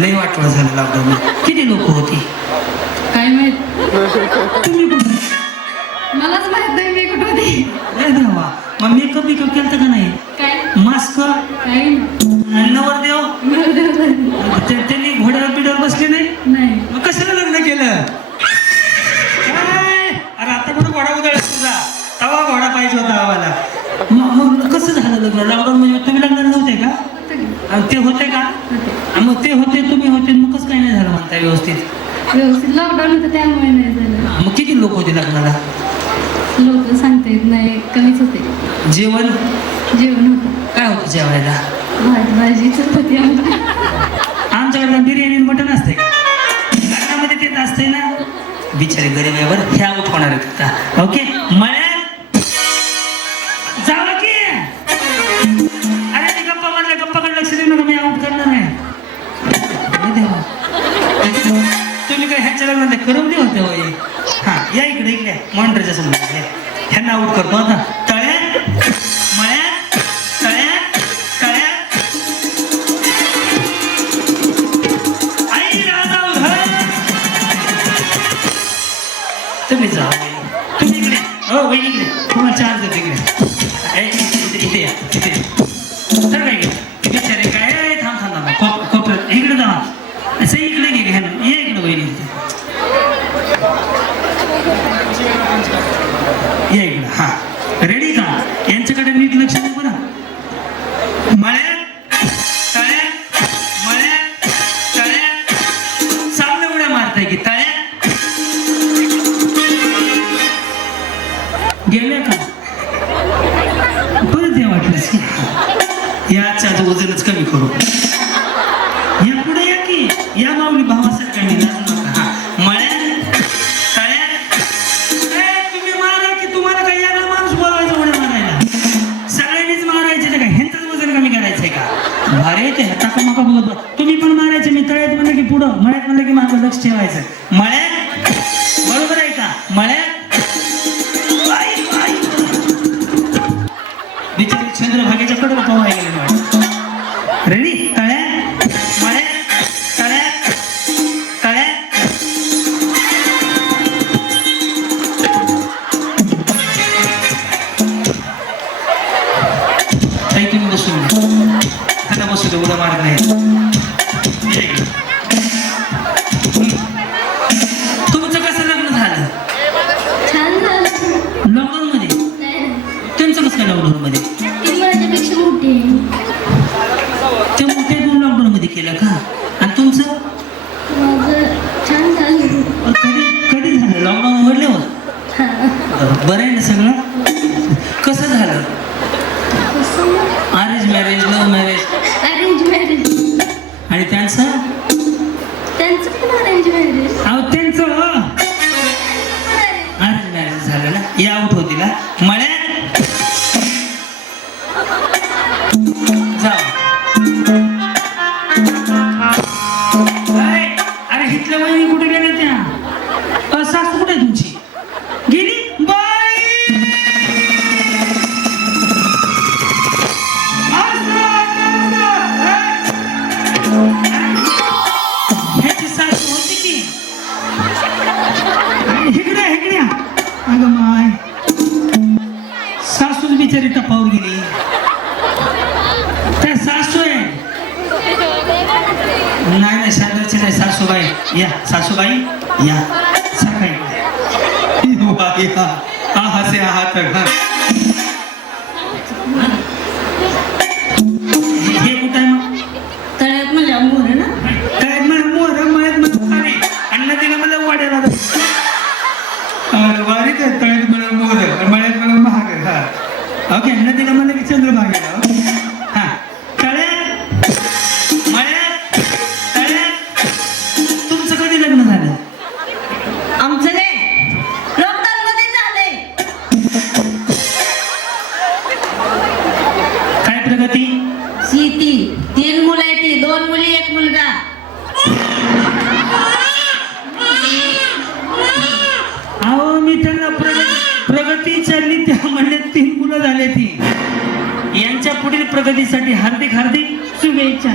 लय वाटवं झालं लॉकडाऊन. किती लोक होती काय माहित तुम्ही कुठं. मलाच माहित नाही मी कुठं होती. लय देवा मग मेकअप बिकअप केलं का नाही. काय मास्क काही नवरदेव त्यांनी घोड्यावर पिढ्यावर बसले नाही. मग कशाला लग्न केलं. काय? अरे आता कुठं घोडा उधळला तुझा तवा घोडा पाहिजे होता आम्हाला. मग कसं झालं लग्न लॉकडाऊन म्हणजे तुम्ही लग्नाला नव्हते का. आणि ते होते का मग ते होते तुम्ही होते मग कसं काही नाही झालं म्हणता व्यवस्थित. लॉकडाऊन होतं त्यामुळे नाही झालं. मग किती लोक होते लग्नाला. लोक सांगता येत नाही कमीच होते. जेवण होतं काय होतं जेवायला. भाजी चपाती आमच्याकडे बिर्याणी मटण असते का लग्नामध्ये तेच असते ना. बिचारे गरीब आहे बरं ह्या आउट होणार आहेत आता. ओके मळ्यात जावं की. अरे मी गप्पा म्हणलं गप्पाकडे लक्ष देऊ नका मी आउट करणार आहे. तुम्ही काय ह्याच्या लग्नात करून दे होते होय. हा या इकडे इकडे मॉनिटरच्या समोर ह्यांना आउट करतो आता. तळ्यात मळ्यात तळ्यात तळ्यात आई राजा तुम्ही जा तुम्ही इकडे हो वहिनी इकडे तुम्हाला चार्ज देतो इकडे इथे या इथे तर काय बिचारे काय थांब थांब थांब हा रेडी का? यांच्याकडे नीट लक्ष द्या बरं. मळ्यात तळ्यात मळ्यात तळ्यात सामने उड्या मारताय की तळ्यात गेल्या का? परत या वाटलंच याच्या आज वजनच कमी करू. या पुढे या की या माऊली भावासारख्यांनी लाजू नका. हा मळ्यात तळ्यात तुम्ही मारा की तुम्हाला काही याला माणूस बोलवायचा उड्या मारायला सगळ्यांनीच मारायचे ते काय ह्यांचंच वजन कमी करायचंय का? भारी ते टाका मका बघत तुम्ही पण मारायचे. मी तळ्यात म्हणलं की पुढं मळ्यात म्हणलं की मागं लक्ष ठेवायचं. मळ्यात बरोबर आहे का? मळ्यात बिचारी चंद्रभागेच्या कडे पोहायला गेले. रेडी तळ्यात मळ्यात तळ्यात तळ्यात काही तुम्ही बसून आता बसू दे उद्या मारत नाही. तुमचं कसं लग्न झालं? छान झालं. लॉकडाऊन मध्ये? त्यांचं कसं काय लॉकडाऊन मध्ये? ती माझ्यापेक्षा मोठी आहे. ते मोठे दोन लॉकडाऊन मध्ये केलं का? आणि तुमचं माझं छान झालं. कधी झालं? लॉकडाऊन उघडल्यावर? बरं आहे ना सगळं? कसं झालं? Arrange marriage love marriage? Arrange marriage. आणि त्यांचं पण अरेंज मॅरेज. अहो त्यांचं अरेंज मॅरेज झालं ना? या आउट होती ना मळ्यात जाऊ. अरे हितल्या बहिणी कुठे गेल्या त्या? सासू कुठे तुमची? गेली बाई. ह्याची सासू होती की हिकड्या हिकड्या अगं माय सासूच बिचारी टपावर गेली. त्या सासू आहे नाही नाही सादरची नाही सासूबाई. या सासूबाई या सकाळी हसे आहात. हे कुठं आहे मग? तळ्यात माझ्या मोर ना. काय मोर मळ्यात खाली अन्न दिलं मला वाड्याला वारीत आहे. तळ्यात मला मोर मळ्यात मला महाग. हा ओके अन्न दिलं मला की चंद्रभागेला. हा तळ्यात मळ्यात तळ्यात तुमचं कधी लग्न झालं? आमचं नाही लॉकडाऊन मध्ये झालंय. काय प्रगती? शेती 3 मुलं आहेत. 2 मुली 1 मुलगा. अहो मी त्यांना प्रगती चालली त्या म्हणले 3 मुलं झाले ती. यांच्या पुढील प्रगतीसाठी हार्दिक हार्दिक शुभेच्छा.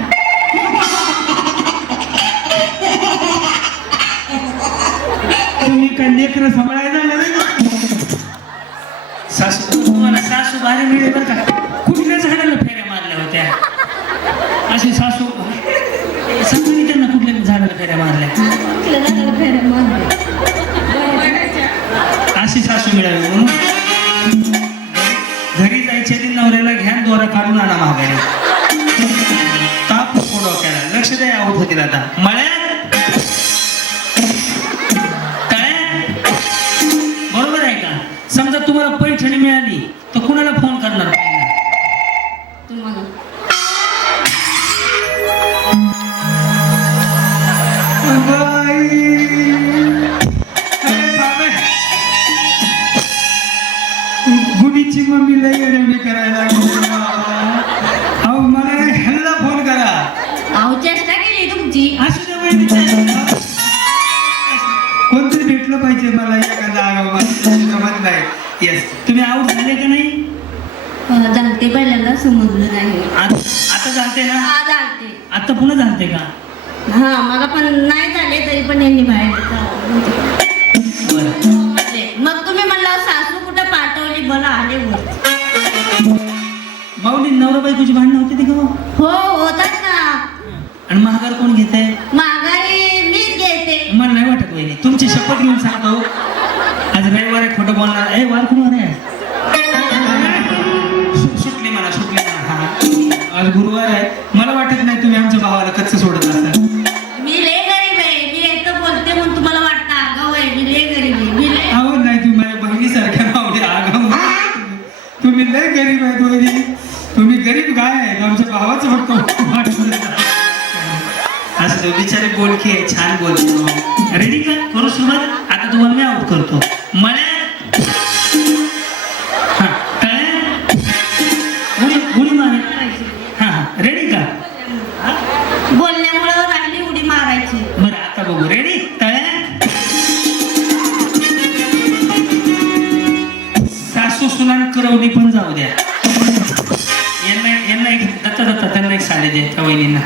तुम्ही काय लेकरं सांभाळायला झालं नाही? सासू तुम्हाला सासू भारी मिळेल बरं का? कुठल्या झाडाला फेऱ्या मारल्या होत्या? असे सासू सांगा त्यांना कुठल्या झाडाला फेऱ्या मारल्या? अशी सासू मिळावी म्हणून घरी जायच्या आधी नवऱ्याला घ्या दोरा काढून आणा माघारी. ताप नको डोक्याला. लक्ष द्या आऊट होतील आता. मळ्यात तळ्यात बरोबर आहे का? समजा तुम्हाला पैठणी मिळाली तर कुणाला फोन करणार पहिला? तुम्हाला गुडीची मम्मी लई अडवणी करायला लागली. अहो मला ह्याला फोन करा. अहो चेष्टा केली तुमची. असू द्या वहिनीच्या. कोणतरी भेटलं पाहिजे मला एखादा जमत नाही. येस तुम्ही आऊट झाले का नाही? जाणते पहिल्यांदा समजलं नाही. आता जाणते ना? हा जाणते. आता पुन्हा जाणते का? हा मला पण नाही झाले तरी पण यांनी बाहेर बरं मग तुम्ही म्हणलं सासू कुठं पाठवली मला आले वर. माऊली नवरा बायकोची भांडणं होती ती का? हो होतात ना. आणि महागार कोण घेत आहे? माघारी मीच घेते. मला नाही वाटत वहिनी. तुमची शपथ घेऊन सांगतो आज रविवार आहे खोटं बोलणार. वार कोण आहे? कच्च सोडत असं. मी लय गरीब आहे. मी एकटं बोलते म्हणून तुम्हाला वाटतं आगाऊ आहे. मी लय गरीब आहे. मी लय अहो नाही तुम्ही माझ्या बहिणीसारख्या मावली आगाऊ. तुम्ही लय गरीब आहे बहिणी. तुम्ही गरीब काय आहे आमच्या भावाचं फक्त वाटलं. असं बिचारे बोलकी आहे, छान बोलतो. रेडी का? करू सुरुवात. आता तुम्हाला मी आउट करतो. मळ्या हा तळ्या उडी मारा. हा रेडी का? बोलण्यामुळे राहिली उडी मारायची. बरं आता बघू. रेडी? तळ्या सासू सुनान करवली पण जाऊ द्या. यांना एक दत्ता त्यांना एक साडी द्या त्या वहिनींना.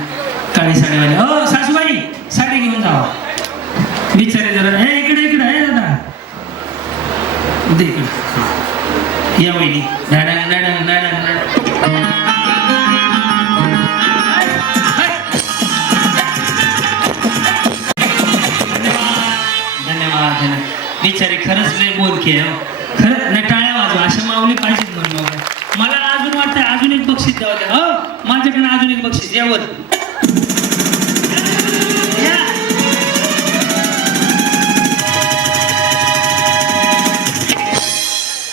काळी साडीवाली. हो सासूबाई साडी घेऊन जावा. बिचारे जरा हे इकडे हे दादा दे इकडे. या वहिनी डॅडन डॅडन डॅडन. धन्यवाद. बिचारी खरंच लय बोलकी आहे. खरंच नाही टाळ्या वाजवा. अशा माऊली पाहिजेत म्हणून. मला अजून वाटतंय अजून एक बक्षीस द्यावं द्या. हो माझ्याकडे अजून एक बक्षीस यावर.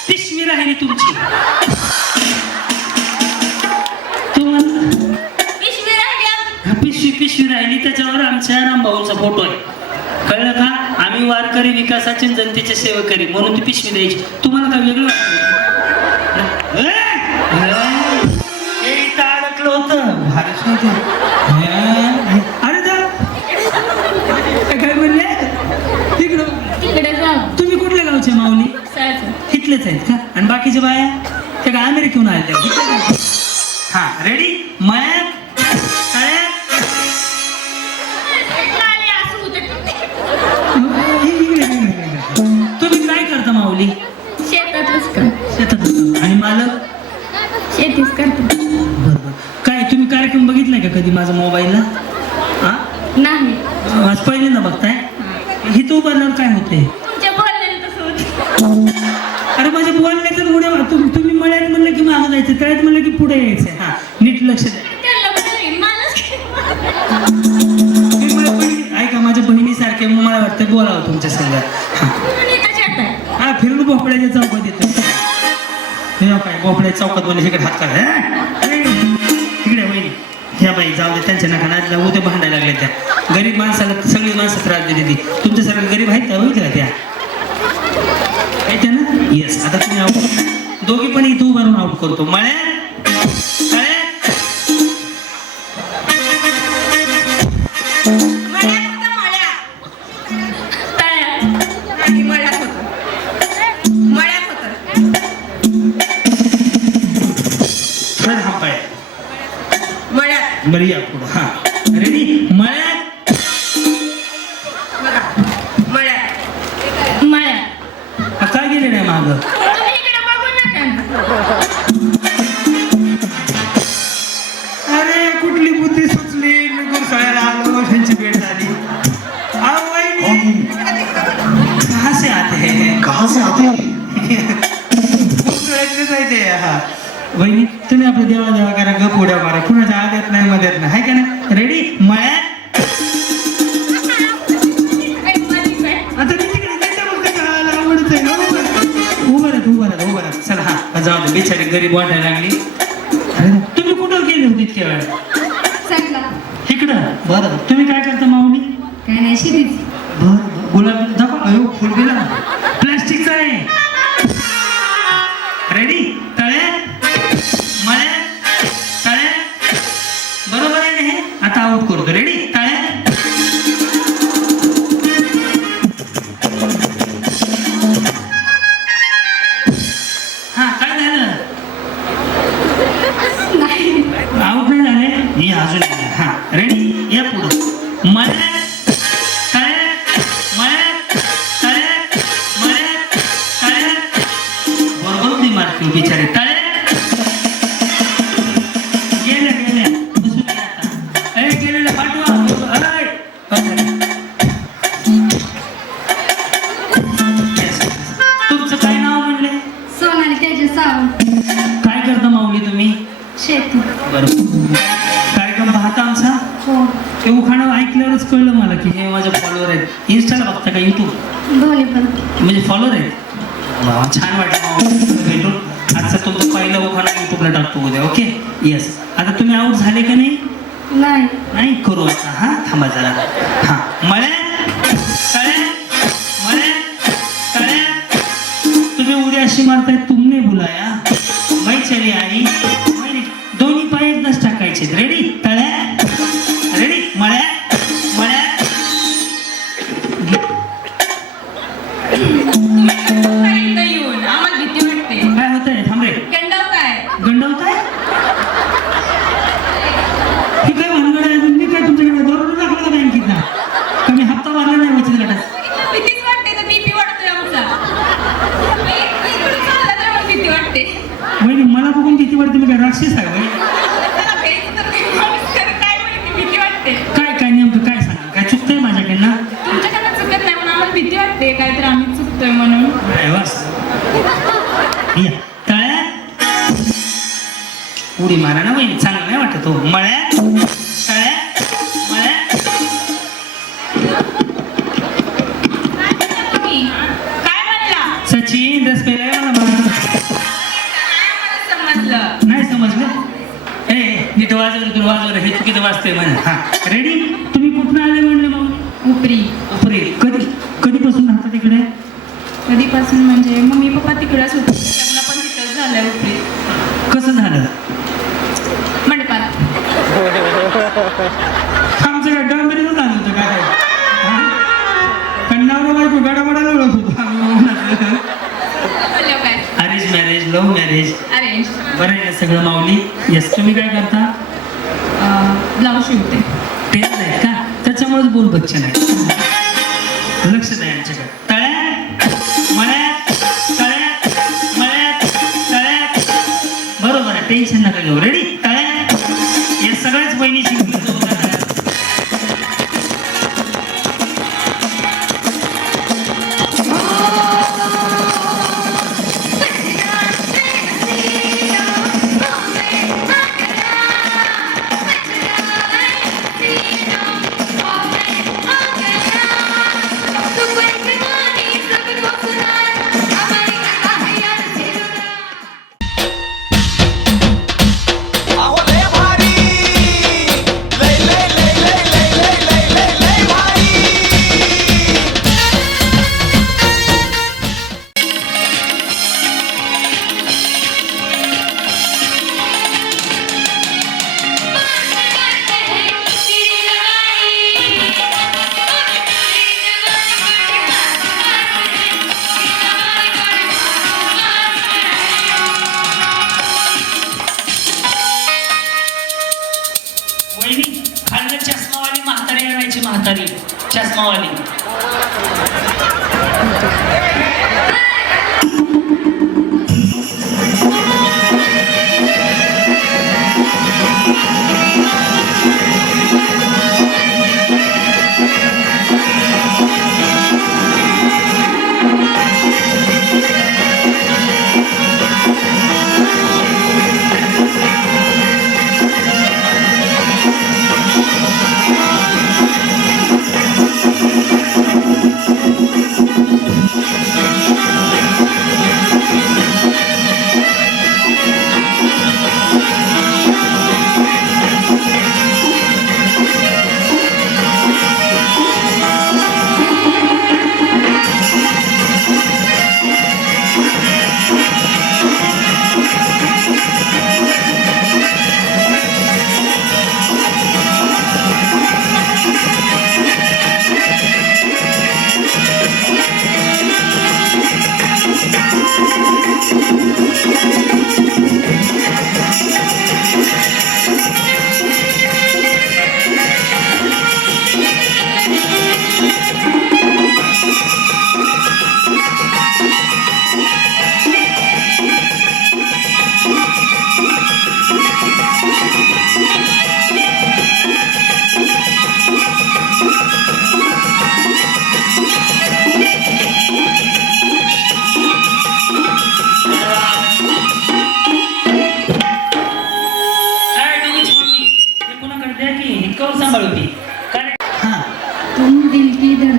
पिशवी राहिली तुमची. पिशवी राहिली. पिशवी राहिली. त्याच्यावर आमच्या रामभाऊंचा फोटो आहे. कळलं का? आम्ही वारकरी विकासाचे जनतेचे सेवकरी म्हणून ती पिशवी द्यायची. तुम्हाला काय वेगळं वाटलं? इथं अडकलं होतं. भारत अरे काय म्हणले? तिकडे जा. तुम्ही कुठल्या गावचे माऊली? जायचं. इथलेच आहेत का? आणि बाकीच्या बाया त्या काय अमेरिकेहून आल्या? हा रेडी? मळ्यात तळ्यात तुम्ही काय करता माऊली? शेतातलंच काम. शेतात. आणि मालक? शेतीच करतो. बरोबर. काय तुम्ही कार्यक्रम बघितलाय का कधी माझा मोबाईलला? हा नाही. आज पहिल्यांदा बघताय? इथं उभारल्यावर काय होते? तुमच्या बोलण्याने तसं होतं. अरे माझ्या बोलण्याचं उड्या तुम्ही मळ्यात म्हणलं की मागं जायचं, तळ्यात म्हणलं की पुढे यायचं. हा नीट लक्ष द्या. त्यांना बोलायला मलाच तुम्ही माझ्या ऐका माझ्या बहिणीसारखे मला वाटतं बोलावं तुमच्या संग. हा फिरून भोपळ्याच्या चौकात येतो. काय भोपळ्या चौकात बोलले इकडे हात करा. इकडे वहिनी ह्या बाई जाऊ दे त्यांच्या नका नाचला. उद्या भांडायला लागल्या त्या. गरीब माणसाला सगळी माणसं त्रास देते ती. तुमच्यासारखं गरीब आहेत का? होईल का त्या? ना येस. आता तुम्ही आउट दोघी पण इथं उभारून आउट करतो. मळ्यात बरी या पुढं. हा रेडी? मळ्यात काय गेले नाही माग? अरे कुठली बुद्धी सुचली? गुरसाळ्याला आलो त्यांची भेट झाली. कहा से आते हैं? जायचे. हा वहिनी तुम्ही आपलं देवा देवा करा. गप उड्या मारा. कुणाच्या आद्यात नाही मध्यात नाही. हाय का नाही? रेडी? मळ्यात आता मी तिकडे जायचं बघते का? आवडत आहे ना. उभं राहत. चला हा जाऊ दे. बिचारी गरीब वाटायला लागली. अरे तुम्ही कुठं गेले होते इतक्या वेळ? इकडं. बरं तुम्ही काय करता माऊली? काय नाही शेतीच. बरं गुलाब दाखवा. अयो फुल गेला. प्लास्टिकचा आहे. रेडी? तळ्यात मळ्यात तळ्यात. बरोबर आहे ना हे? आता आउट करतो. रेडी? तळ्यात हा काय झालं? आउट नाही झाले. ही अजून हा रेडी? या पुढं. मळ्यात तळ्यात मळ्यात तळ्यात मळ्यात तळ्यात. बरोबर ती मारती बिचारी. तळ्यात गेल्या बसून आता. गेलेल्या पाठवा. तुमचं काय नाव म्हणले? सोनाली त्याचे सावंत. काय करता माऊली तुम्ही? शेती. बरोबर. कार्यक्रम पाहता आमचा? हो. ते उखाणं ऐकल्यावरच कळलं मला की हे माझे फॉलोअर आहेत. इन्स्टाला बघता का युट्यूब दोन्ही पण म्हणजे फॉलोअर आहेत. वा, छान वाटलं भेटून. आजचा तुमचं पहिलं उखाणं युट्यूबला टाकतो उद्या. Okay yes. आता तुम्ही आऊट झाले का नाही? नाही नाही करू आता. हा थांबा जरा. हा मळे तळे मळे तळे. तुम्ही उद्या अशी मारताय तुमने बुलाया मैं चली आई मैंने. दोन्ही पाय एकदाच टाकायचे. रेडी तळ्या रेडी मळ्या मळ्या. इथं येऊन आम्हाला भीती वाटते. काय होतंय? थांब रे. गंडवताय. गंडवताय? ही काय भानगड आहे? मी काय तुमच्याकडे दररोज दाखवला बँकेचा का मी हप्ता भरला नाही बचत गटात? भीतीच वाटते तर BP वाटतोय आमचा. इकडून चाललं तर आम्हाला भीती वाटते. वहिनी मला बघून किती वाटते? मी काय राक्षस आहे वय? त्याला भेट तर नाही माणूस खरं काय माहिती भीती वाटते. काय काय नेमकं काय सांगा? काय चुकतंय माझ्याकडनं? तुमच्याकडनं चुकत नाही म्हणून आम्हाला भीती वाटते काहीतरी आम्ही चुकतोय म्हणून. काय वास? या तळ्या उडी मारा ना वहिनी. चांगलं नाही वाटत हो. मळ्या तळ्या मळ्या. तुम्ही काय म्हणला? सचिन रस पेलाय मला बघा. काय आम्हाला समजलं? नाही समजलं? ए नीट वाजवलं तुला वाजवलं. हे चुकीचं वाजतंय म्हणे. हा रेडी. तुम्ही कुठनं आले म्हणले मग? उपरी. उपरे. कधीपासून राहता तिकडे? कधीपासून म्हणजे मम्मी पप्पा तिकडंच होते. लग्न पण तिथंच झालंय उपरी कसं झालं? मंडपात. आमचं काय डंबरीचं झालं होतं काय? कन्नावर बायको गडाबडाला ओळख होतो आम्ही. बोललो काय? Arrange marriage love marriage arrange. बरं आहे ना सगळं माऊली? यस. तुम्ही काय करता? ब्लाऊज शिवते. तेच नाही का? त्याच्यामुळेच बोल बच्चन आहे. लक्ष द्या यांच्याकडे. तळ्यात मळ्यात तळ्यात मळ्यात तळ्यात. बरोबर आहे. टेन्शन नका घेऊ. रेडी तळ्यात. हे सगळ्याच बहिणी शिकले. अहो लय भारी लय लय लय लय लय लय लय लय लय भारी. वहिनी खाल्लं चष्मावाली म्हातारी आणायची. म्हातारी चष्मावाली.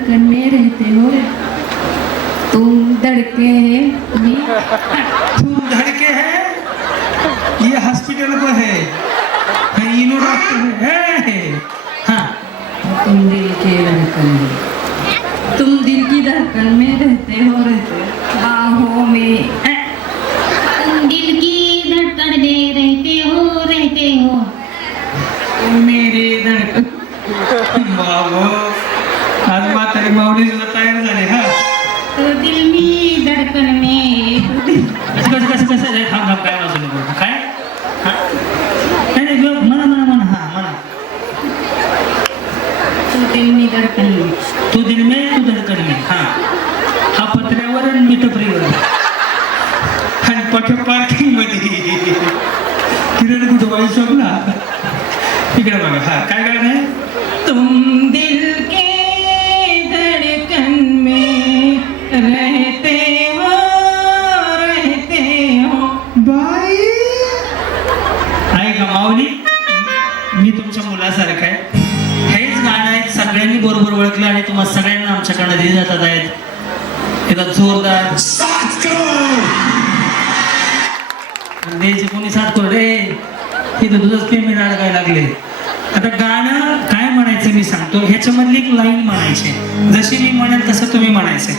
धड़कन में रहते हो तुम धड़के है मी तुम धड़के है ये हॉस्पिटल को है इनो डॉक्टर है हाँ तुम दिल की धड़कन में रहते बाहों में तुम दिल की धड़कन में रहते हो मेरे धडकन बाबो आज म्हातारी माऊली सुद्धा तयार झाले हा तो दिल में धड़कन में कसं थांब काय वाजू नको काय हा? नाही म्हणा हा म्हणा तो दिल में धड़कन में तू दिल में तू धडकन में हा हा पत्र्यावर आणि मी टपरीवर आणि पक्या पार्किंग मध्ये किरण कुठं वाई शोभला इकडे बघा हा काय गाणं आहे तुम दिल के धड़कन में रहते हो बाई आहे का माऊली मी तुमच्या मुलासारखं आहे हेच गाणं आहे सगळ्यांनी बरोबर ओळखलं आणि तुम्हाला सगळ्यांना आमच्याकडनं दिले जातात आहेत एकदा जोरदार द्यायचे कोणी 7 करोड रे इथं तुझंच पेमेंट अडकायला लागले आता गाणं काय म्हणायचं मी सांगतो ह्याच्यामधली एक लाईन म्हणायची जशी मी म्हणेल तसं तुम्ही म्हणायचे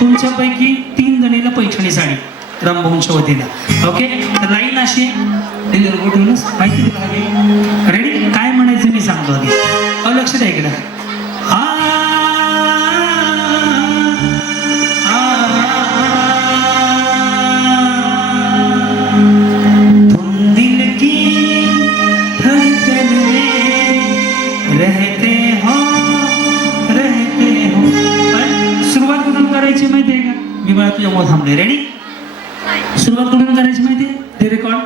तुमच्यापैकी 3 जणीला पैठणी साडी रामभाऊंच्या वतीनं ओके तर लाईन अशी ठेवूनच माहिती तुला रेडी काय म्हणायचं मी सांगतो आधी लक्ष द्या इकडे तुम दिल की धड़कन में रहते हो पण सुरुवात कुठून करायची माहितीये का मी मला तुझ्यामुळे थांबले रेडी सुरुवात कुठून करायची माहितीये ते रेकॉर्ड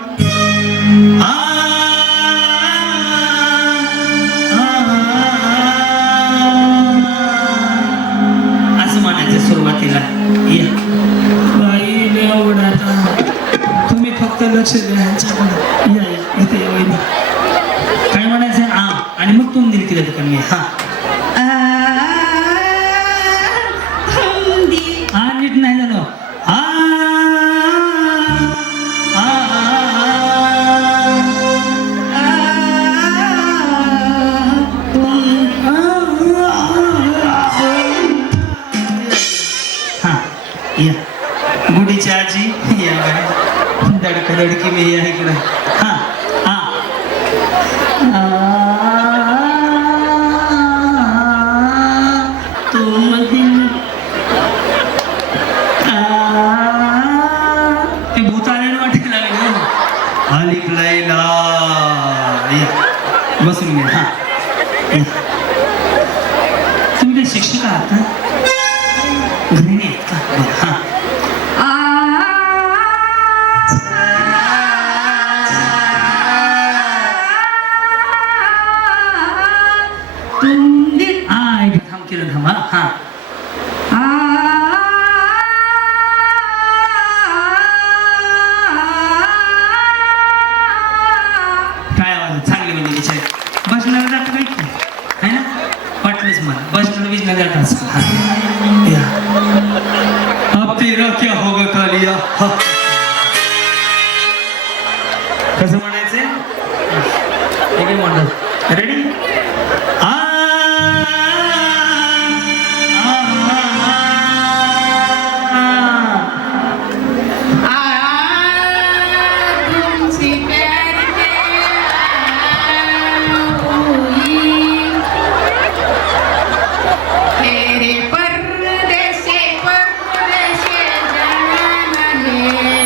असं म्हणायचं सुरुवातीला या बाई लय अवघड आता तुम्ही फक्त लक्ष द्या ह्यांच्याकडे या इथे या वहिनी काय म्हणायचं आणि मग तुम दिल की धडकन में हा नीट नाही झालं या गुडीची आजी या धडका धडकी मी या इकडे हा हा तुम दिल ते भूताने वाटायला लागले आलिक लैला या बसून घ्या हा तुम्ही काही शिक्षक आहात का घरी नाही आहेत का बरं, हा तुम दिल थांब किरण थांब हा काय आवाज चांगली म्हणजे विचार बसणारा जातं काही आहे ना वाटलंच मला बसणारा विजणारा जात असं हा या अब तेरा क्या होगा कालिया हा कसं म्हणायचंय एक म्हणत रेडी तुमसे प्यार तेरे परदेसे जाना है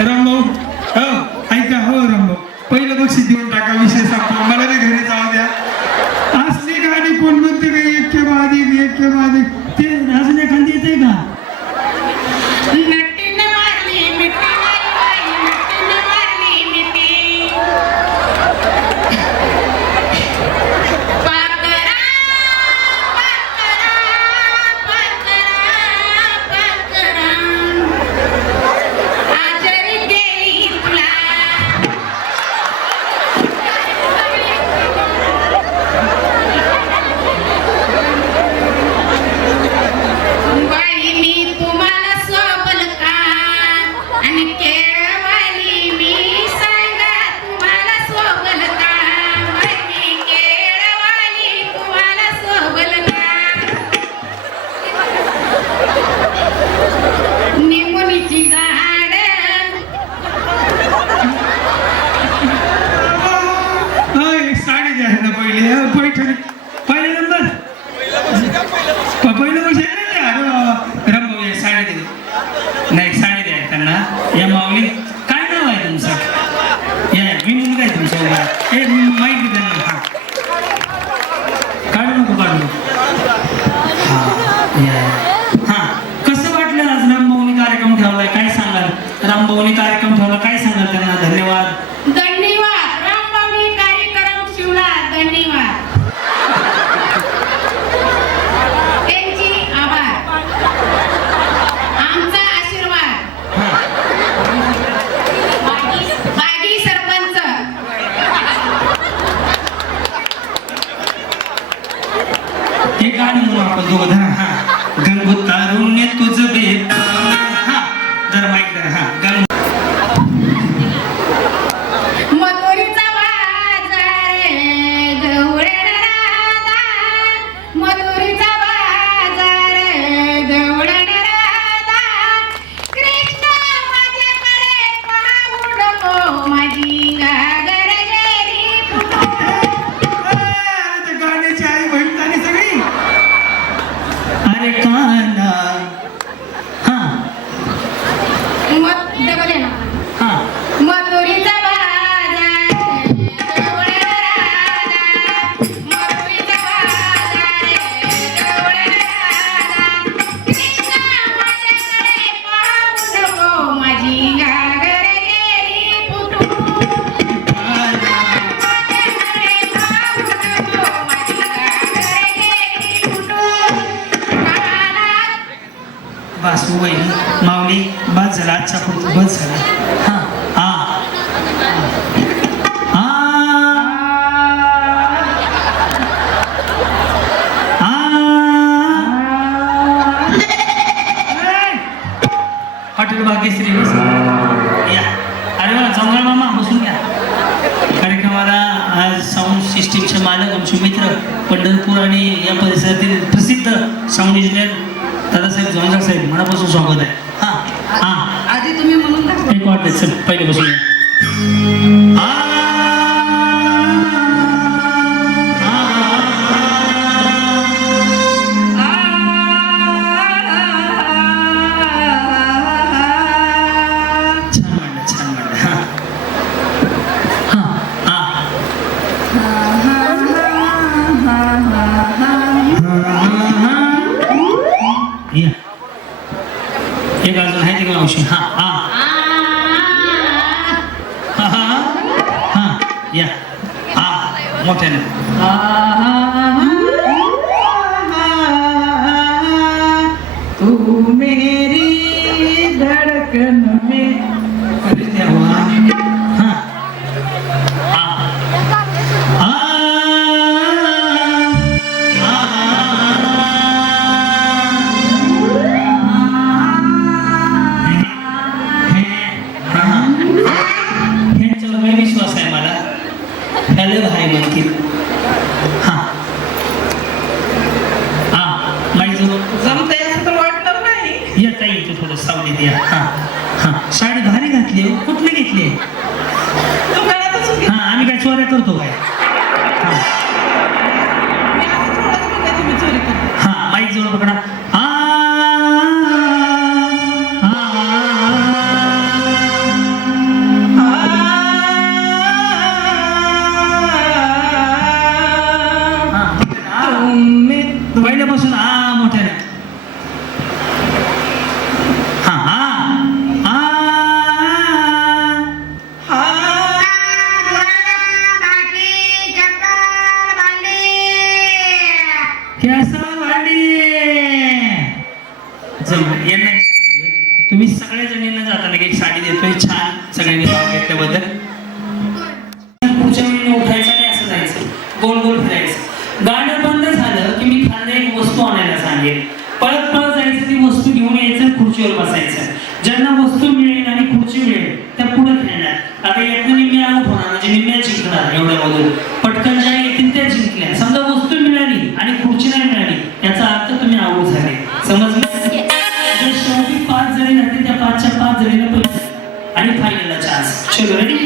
रामभाऊ हो ऐका हो रामभाऊ पहिलं बक्षीस देऊन टाका विषय संपला मला बी घरी जाऊ द्या असली गाणी कोण म्हणते का एक के बाद एक ते अजून एखादी येते का नट्टीनं मारली मिठी बाई, नट्टीनं मारली मिठी. पाकरा, पाकरा, आजारी गेली तुला. बाई मी तुम्हाला सोबल का आणि केळवाली मी सांगा तुम्हाला सोबल का. बाई मी केळवाली तुम्हाला सोबल का. निमुनीची झाड साडी द्या ना पहिले पैठणी पहिले नंबर पहिलं वर्ष रंगभाऊ या साडी दिली नाही साडी द्या त्यांना या माऊली काय नाव आहे तुमचं या मी मुलगा आहे तुमच्या उभा हे माहिती त्यांना हा काढू नको काढू हा या हा कसं वाटलं आज रामभाऊनी कार्यक्रम ठेवलाय काय सांगाल रामभाऊनी कार्यक्रम ठेवला काय सांगाल त्यांना धन्यवाद धन्यवाद रामबावनी कार्यक्रम शिवला धन्यवाद त्यांची आभार आमचा आशीर्वाद बागी सरपंच हे गाणं म्हणू आपण दोघं धरा हा गंगू तारुण्य तुझं बेत हा जरा माईक धरा हा गंगू मधुरीचा बाजार गवळण राधा मधुरीचा बाजार गवळण राधा कृष्ण माझ्याकडे पाहू नको माझी घागर गेली त्या गाण्याची आई बहीण झाली सगळी अरे काना हा मत डबल आहे ना हा मधुरीचा बाजार गवळण राधा मधुरीचा बाजार गवळण राधा कृष्ण माझ्याकडे पाहू नको माझी घागर गेली फुटून माझ्याकडे पाहू नको माझी घागर गेली फुटून कानात बस वहिनी माऊली बस झाला आजच्या पुरतं बस झाला हा हा हॉटेल भाग्यश्री या अरे वा जंगल मामा बसून घ्या कार्यक्रमाला आज साऊंड सिस्टीमचे मालक आमचे मित्र पंढरपूर आणि या परिसरातील प्रसिद्ध साऊंड इंजिनियर दादासाहेब जोंजार साहेब मनापासून स्वागत आहे हा हा आधी तुम्ही म्हणून दाखवा. एक वाटत चल पहिले बसून घ्या छान म्हणलं छान म्हणलं हा हा या एक अजून आहे ते मावशी हा हा हा हा हा या हा मोठ्याने तू मेरी धड़कन में अरे देवा हा हा आ ह्यांच्यावर काही विश्वास आहे मला त्याला भाई म्हणतील हा हा माहिती जमतंय असं तर वाटणार नाही. या ताई इथे थोडं सावलीत या हा हा साडी भारी घातली हो कुठली घेतली दुकानातच घे. हा आम्ही काय चोऱ्या करतो काय हा मी असं थोडंच बघा तुम्ही चोरी करता. हा माईक जवळ पकडा आ आ देतोय छान सगळ्यांनी भाग घेतल्याबद्दल. पुढच्या वेळी उठायचं आणि असं जायचं, गोल गोल फिरायचं. गाणं बंद झालं की मी खाली एक वस्तू आणायला सांगेन. पळत पळत जायचं, ती वस्तू घेऊन यायचं, खुर्चीवर बसायचं. ज्यांना वस्तू मिळेल आणि खुर्ची मिळेल त्या पुढे खेळणार. आता यातनं निम्मी आऊट होणार म्हणजे निम्म्या जिंकणार. एवढ्यामधून पटकन ज्या येतील त्या जिंकल्या. समजा वस्तू मिळाली आणि खुर्ची नाही मिळाली याचा अर्थ तुम्ही आऊट झाले. समजलं? जर शेवटी 5 जणी राहतील त्या 5च्या 5 जणीला पैसे आणि फायनलला चान्स. चलो रेडी.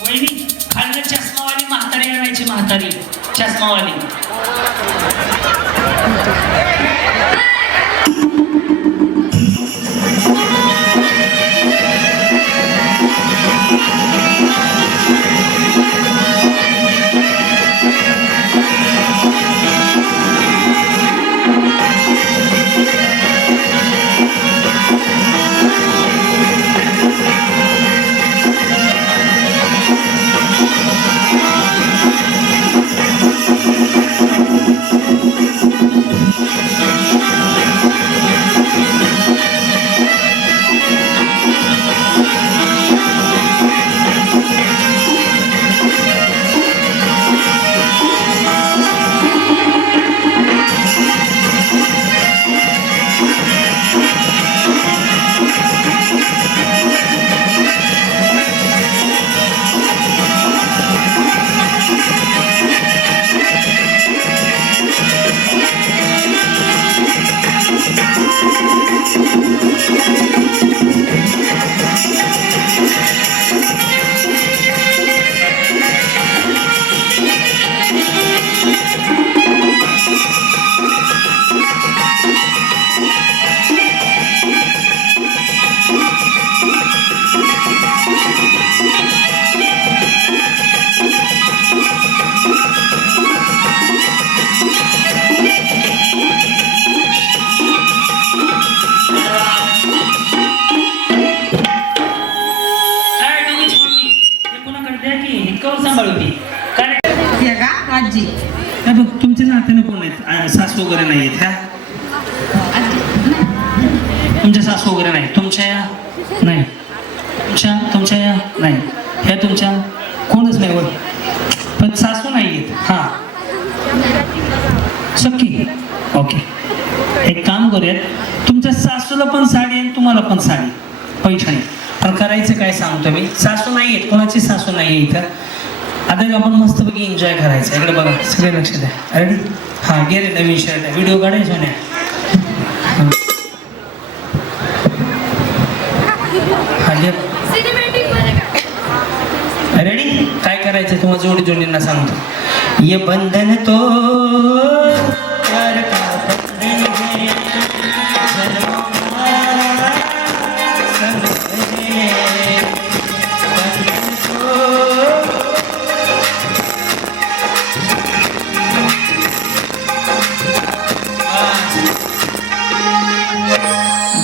वहिनी खाल्लं चष्मावाली म्हातारी आणायची. म्हातारी चष्मावाली. तुमच्या नात्यानं कोण आहेत? सासू वगैरे नाही आहेत का? तुमच्या सासू वगैरे नाही? तुमच्या या नाही? तुमच्या या नाही? ह्या तुमच्या कोणच नाही वर पण सासू नाही आहेत. हां सख्खी. ओके एक काम करूयात, तुमच्या सासूला पण साडी आणि तुम्हाला पण साडी पैठणी. पण करायचं काय सांगतो मी. सासू नाही आहेत, कोणाची सासू नाही आहे इथं. आता आपण मस्तपैकी एन्जॉय करायचं. इकडे बघा सगळे लक्ष द्या. रेडी? हां गेले नवीन शर्ट आहे. व्हिडिओ काढायचो नाही. रेडी? काय करायचं तुम्हाला जोडी जोडींना सांगतो. ये बंधन तो प्यार का बंधन है, जन्मों का संबंध है. बंधन तो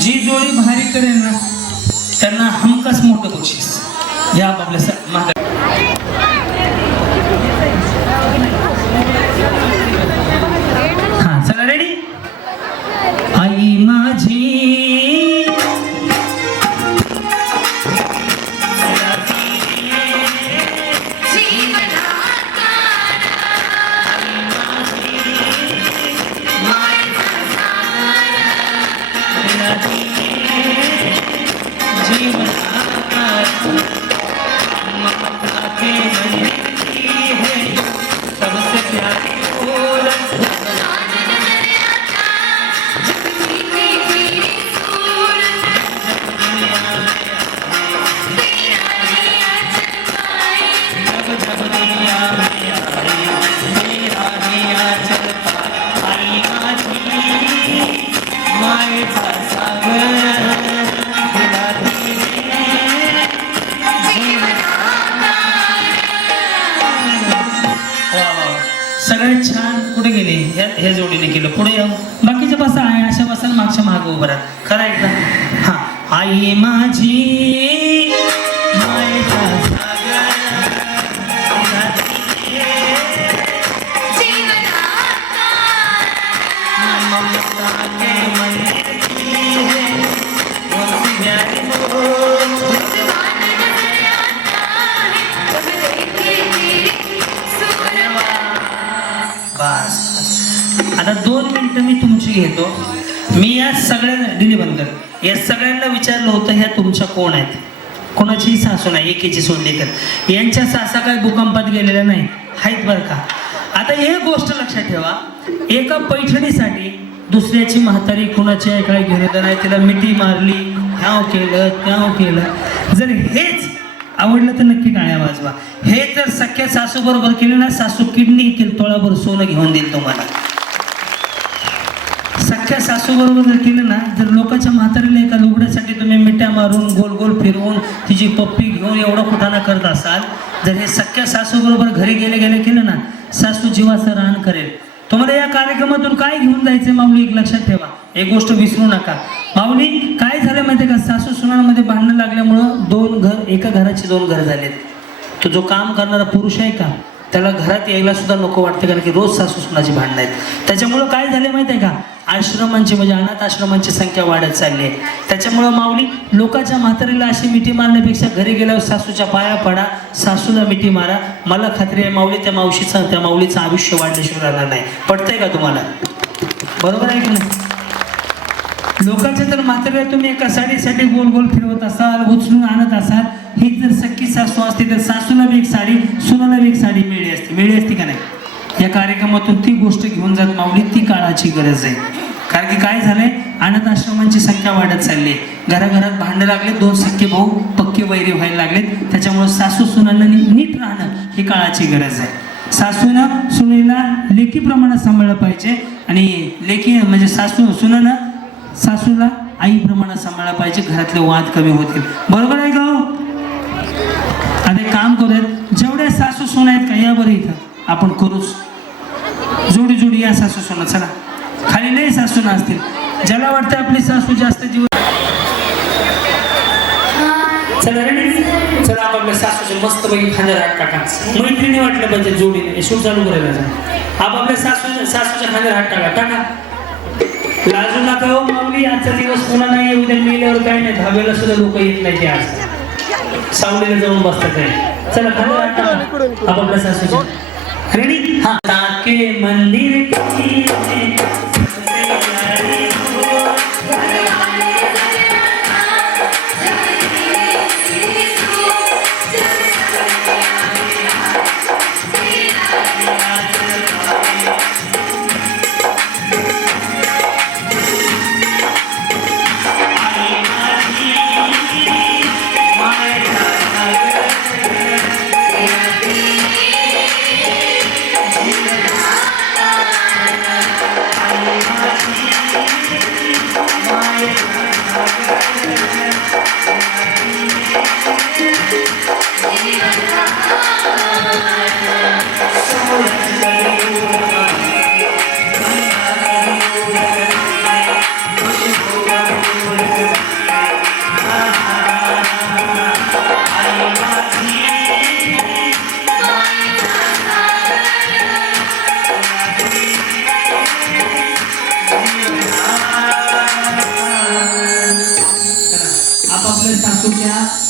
जी जोडी भारी करेल ना त्यांना हमखास मोठं बक्षीस. या आपल्या माता हा चला रेडी. आई माझी जीवन कुठे गेले? ह्या जोडीने केलं. पुढे या. बाकीच्या बसा आहे अशा बसा मागच्या माग उभं राहा. खरं एकदा हा. आई माझी मायेचा बस. आता 2 मिनिटं मी तुमची घेतो. मी या सगळ्यांना दिली बंद कर. या सगळ्यांना विचारलं होतं ह्या तुमच्या कोण आहेत? कोणाची सासू नाही, एकीची सोडलेकर. यांच्या सासा काय भूकंपात गेलेल्या नाही, आहेत बरं का. आता एक गोष्ट लक्षात ठेवा, एका पैठणीसाठी दुसऱ्याची म्हातारी कुणाची आहे काय घेणं नाही, तिला मिठी मारली, ह्याव केलं त्याव केलं. जर हेच आवडलं तर नक्की टाळ्या वाजवा. हे जर सख्या सासू बरोबर केलं ना, सासू किडनी तोळाभर सोनं घेऊन देईल तुम्हाला. सख्या सासू बरोबर जर केलं ना, जर लोकांच्या म्हातारीला एका लुगड्यासाठी तुम्ही मिठ्या मारून गोल गोल फिरवून तिची पप्पी घेऊन एवढा कुठाना करत असाल, जर हे सख्या सासू बरोबर घरी गेले गेले केलं ना, सासू जीवाचं रान करेल. तुम्हाला या कार्यक्रमातून काय घेऊन जायचंय माऊली, एक लक्षात ठेवा, एक गोष्ट विसरू नका. माऊली काय झालं माहितीये का, सासू सुनांमध्ये भांडणं लागल्यामुळं एका घराची 2 घर झालेत. तो जो काम करणारा पुरुष आहे का, त्याला घरात यायला सुद्धा नको वाटते, कारण की रोज सासू सुनाची भांडणं आहेत. त्याच्यामुळं काय झाले माहिती आहे का, आश्रमांची म्हणजे अनाथ आश्रमांची संख्या वाढत चालली आहे. त्याच्यामुळं माऊली लोकांच्या म्हातारीला अशी मिठी मारण्यापेक्षा घरी गेल्यावर सासूच्या पाया पडा, सासूला मिठी मारा. मला खात्री आहे माऊली त्या माऊलीचं आयुष्य वाढल्याशिवाय राहणार नाही. पटतंय का तुम्हाला? बरोबर आहे की नाही? लोकांच्या तर म्हातारीला तुम्ही एका साडीसाठी गोल गोल फिरवत असाल, उचलून आणत असाल. ही जर सख्खी सासू असती तर सासूला बी एक साडी, सुनाला बी एक साडी मिळली असती का नाही? या कार्यक्रमातून ती गोष्ट घेऊन जात माऊली, ती काळाची गरज आहे. कारण की काय झालंय, अनाथ आश्रमांची संख्या वाढत चालली आहे. घराघरात भांडणं लागले, 2 सख्खे भाऊ पक्के वैरी व्हायला लागलेत. त्याच्यामुळे सासू सुनांना नीट राहणं ही काळाची गरज आहे. सासूनं सुनेला लेकीप्रमाणे सांभाळलं पाहिजे, आणि लेकी म्हणजे सुनानं सासूला आईप्रमाणे सांभाळलं पाहिजे. घरातले वाद कमी होतील. बरोबर आहे का? आता एक काम करूयात, जेवढ्या सासू सुना आहेत का, या बरं इथं आपण करूच जोडी जोडी या सासू सुना. चला खाली लई सासू सुना असतील, ज्याला वाटतं आपली सासू जास्त जीव. चला रेडी, चला आपल्या सासूचे मस्त पैकी खांद्यावर हात टाका. मैत्रिणी वाटलं पाहिजे जोडीने, शूट चालू करायला जा. आपल्या सासूच्या खांद्यावर हात टाका. लाजू नका हो माऊली, आजचा दिवस पुन्हा नाही, उद्या मेल्यावर काय नाही, धाब्याला सुद्धा लोक येत नाही. ते आज सावलीला जाऊन बसतात आहे. चला खांद्यावर हात टाका आपल्या सासूच्या. रेडी? हा. ताके मंदिर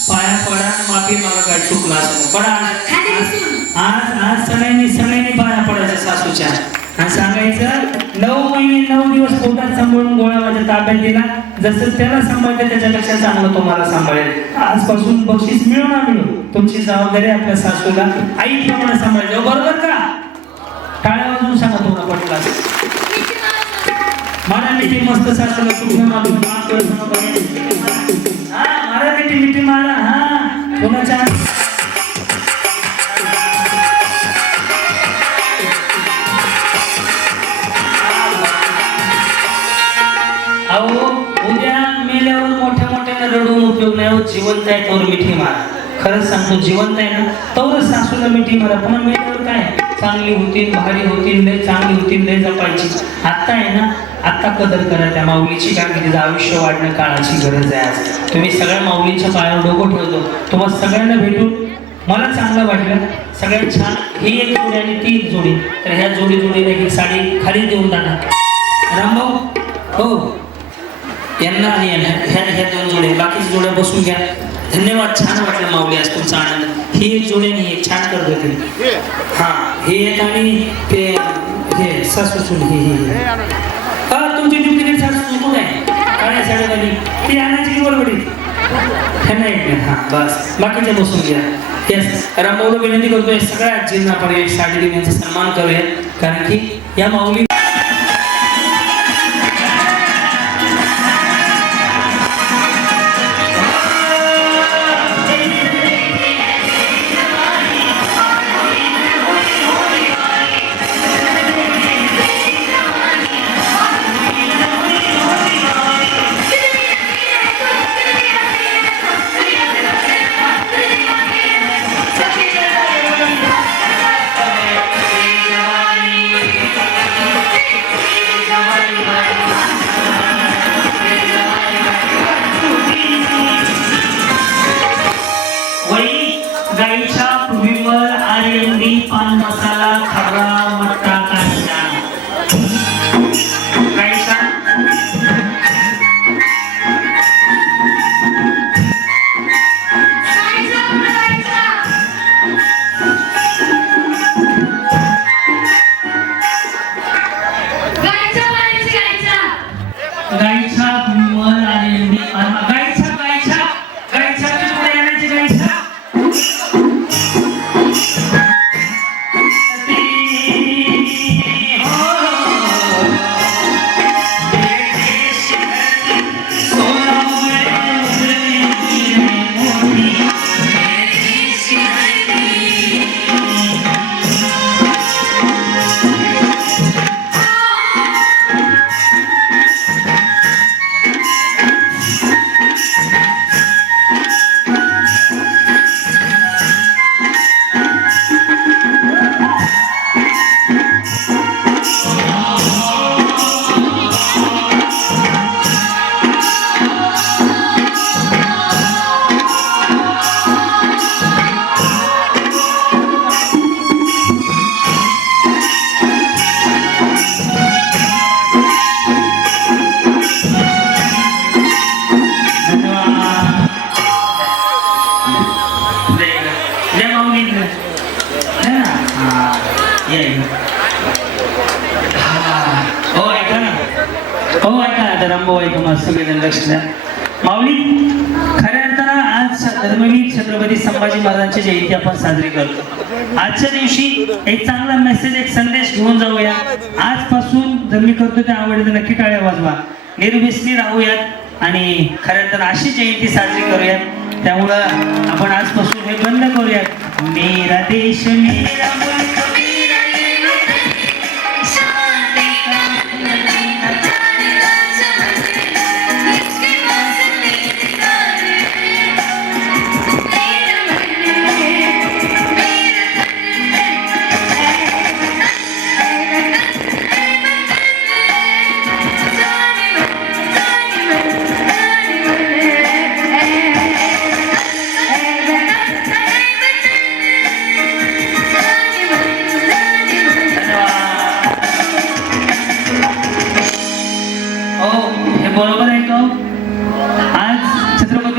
पाया पडा, माफी मागा काय चुकला असं पण आज सगळ्यांनी पाया पडायचं सासूच्या आणि सांगायचं 9 महिने 9 दिवस पोटात सांभाळून गोळा माझ्या ताब्यात दिला, जसं त्याला सांभाळते त्याच्यापेक्षा चांगलं तुम्हाला सांभाळेल. आजपासून बक्षीस मिळो ना मिळो, तुमची जबाबदारी आपल्या सासूला आईप्रमाणे सांभाळायचं. बरोबर का? टाळ्या वाजवून सांगा तुम्हाला पटला. मला मिठी मस्त सासूला सुखी मारून मारा मिठी मारा. हा कोणाच्या अहो उद्या मेल्यावर मोठ्या मोठ्याने रडून उपयोग नाही. जिवंत आहे तोवर मिठी मारा. खरंच सांगतो, जिवंत आहे ना तोवर सासूला मिठी मारा. पुन्हा मेल्यावर काय चांगली होतील, भारी होतील, लय चांगली होतील, लय जपायची. आत्ता आहे ना, आत्ता कदर करा त्या माऊलीची, कारण की तिचं आयुष्य वाढणं काळाची गरज आहे. आज तुम्ही सगळ्या माऊलींच्या पायावर डोकं ठेवतो. तुम्हाला सगळ्यांना भेटून मला चांगलं वाटलं. सगळ्यात छान ही एक जोडी आणि ती एक जोडी, तर ह्या जोडीला एक साडी खाली देऊन टाका. रामभाऊ हो, यांना आणि यांना ह्या दोन जोड्या, बाकीच्या जोड्या बसून घ्या. धन्यवाद, छान वाटलं माऊली आज तुमचा आनंद. ही एक जोडी आणि एक छान करत होते. हा हे एक आणि ते हे सासूसून हे हा तुमची ड्युप्लिकेट सासूसून कोण आहे? काळ्या साडीवाली ती आणायची की बरोबरीत ह्यांना एक मिनिट. हा बस, बाकीच्या बसून घ्या. येस, रामभाऊला विनंती करतोय सगळ्या आजींना आपण एक साडी देण्याचा सन्मान करूया, कारण की या माऊली गाईच्या पूर्वीवर आर्यंदी पान मसाला खरा मट्टा काढला. गाईच्या गाईच्या पूर्वीवर आर्यंदी पान गाईच्या गाईच्या गाईच्या तुझ्या येण्याची गाईच्या माऊली खऱ्या अर्थानं आज धर्मवीर छत्रपती संभाजी महाराजांची जयंती आपण साजरी करतो. आजच्या दिवशी एक चांगला मेसेज, एक संदेश घेऊन जाऊया. आजपासून जर मी करतो त्या आवडते तर नक्की टाळ्या वाजवा. निर्व्यसनी राहूयात आणि खऱ्या अर्थानं अशी जयंती साजरी करूयात. त्यामुळं आपण आजपासून हे बंद करूयात. मेरा देश मेरा मुल्क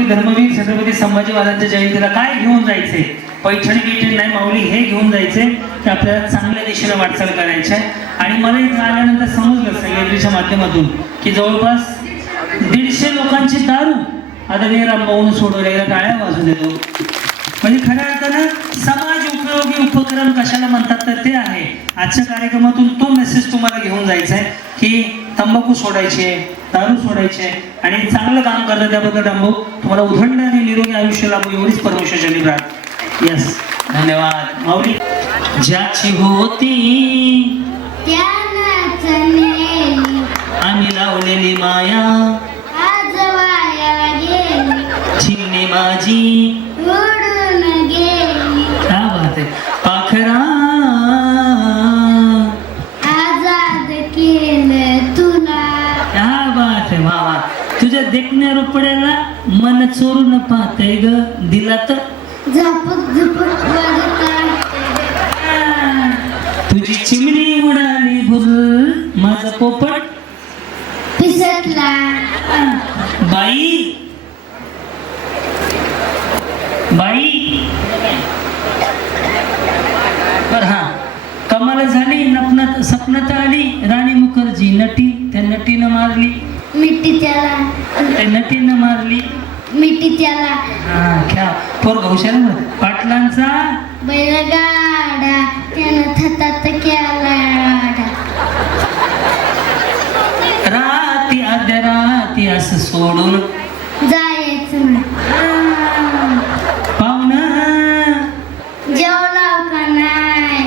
धर्मवीर छत्रपती संभाजी महाराजांच्या जयंतीला काय घेऊन जायचे? पैठणी बिठणी नाही माऊली, हे घेऊन जायचे की आपल्याला चांगल्या दिशेने वाटचाल करायची आहे. आणि मला इथं आल्यानंतर समजलं सह्याद्रीच्या माध्यमातून की जवळपास 150 लोकांची दारू आदरणीय रामभाऊन सोडवलेल्या टाळ्या वाजून देतो. म्हणजे खऱ्या अर्थानं समाज उपयोगी उपक्रम कशाला म्हणतात तर ते आहे. आजच्या कार्यक्रमातून तो मेसेज तुम्हाला घेऊन जायचा आहे की तंबाखू सोडायचे, दारू सोडायचे आणि चांगलं काम करतात. त्याबद्दल रामभाऊ तुम्हाला उदंड आणि निरोगी आयुष्य लाभो एवढीच परमेश्वराची प्रार्थना. यस, धन्यवाद माऊली. ज्याची होती आम्ही लावलेली माया आज वाया गेली, चिमणी माझी उडून गेली. क्या बात आहे. पाखरा केलं तुला. क्या बात आहे, वा वा. तुझ्या देखण्या रुपड्याला मन चोरून पाहतय ग, दिला तर झपक झपक वाजत आहे. तुझी चिमणी उडाली भुर, माझा पोपट पिसटला. बाई बाई. बर हा, कमाल झाली. सपनात आली राणी मुखर्जी नटी, त्या नटीनं मारली. मिठी त्याला, त्या नटीनं मारली. मिठी त्याला. हा क्या पोर हुशार आहे बरं. पाटलांचा बैलगाडा त्यानं थतात केला राडा. राती अर्ध्या राती असं सोडून जायचं ना. पाहुणं जेवला का नाही.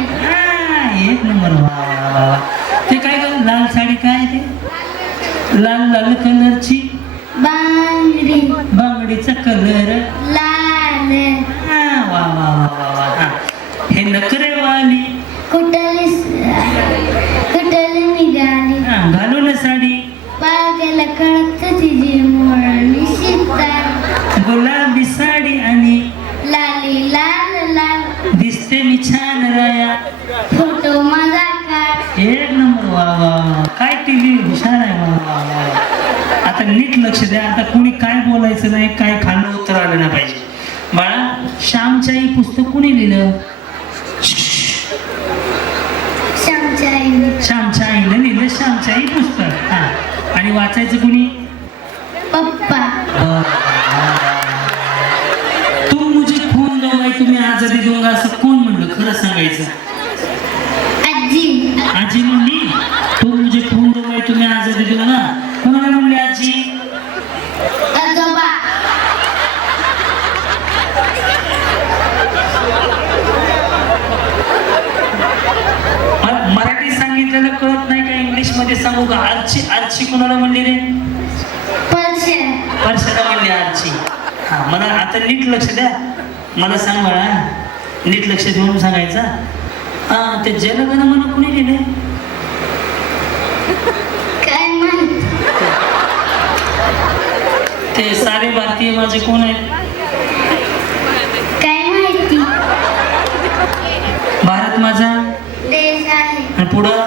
एक नंबर. वा वा वा वा. ते काय ग, लाल साडी काय ते, लाल लाल कलरची बांगडी बांगडीचा कलर लाल. वा वा वा वा वा. हा. हे नखरेवाली कुठली निघाली. घालून साडी पागल कळत तिची मोरणी सीता. गुलाबी साडी आणि लाली लाल लाल. दिसते मी छान राया. फोटो माझा काढ. एक नंबर. वा वा वा. काय टीव्ही हुशार आहे. वा वा वा. आता नीट लक्ष द्या. आता कोणी काय बोलायचं नाही, काय खाल्लं उत्तर आलं नाही पाहिजे. बाळा, श्यामच्याई पुस्तक कोणी लिहिलं? श्यामच्या आईने. श्यामच्या आईनं लिहिलं श्यामच्याई पुस्तक. हा. आणि वाचायचं कोणी? पप्पा. तू मुझे खून दो भाई तुम्ही आजादी दूंगा असं कोण म्हणलं? खरं सांगायचं. आजी. आजी म्हणली तू मुझे खून दो भाई तुम्ही आजादी दूंगा. कोणाला म्हणली आजी? आजोबा. मराठी सांगितलेलं कळत नाही का? इंग्लिश मध्ये सांगू का? आरची. आरची कोणाला म्हणली रे? परशाला म्हणली आरची. हा, मला आता नीट लक्ष द्या. मला सांग बाळा, नीट लक्ष देऊन सांगायचं. हा, ते जनगण मन कोणी लिहिले? काय माहित. ते सारे भारतीय माझे कोण आहेत? काय माहिती. भारत माझा देश आहे. आणि पुढं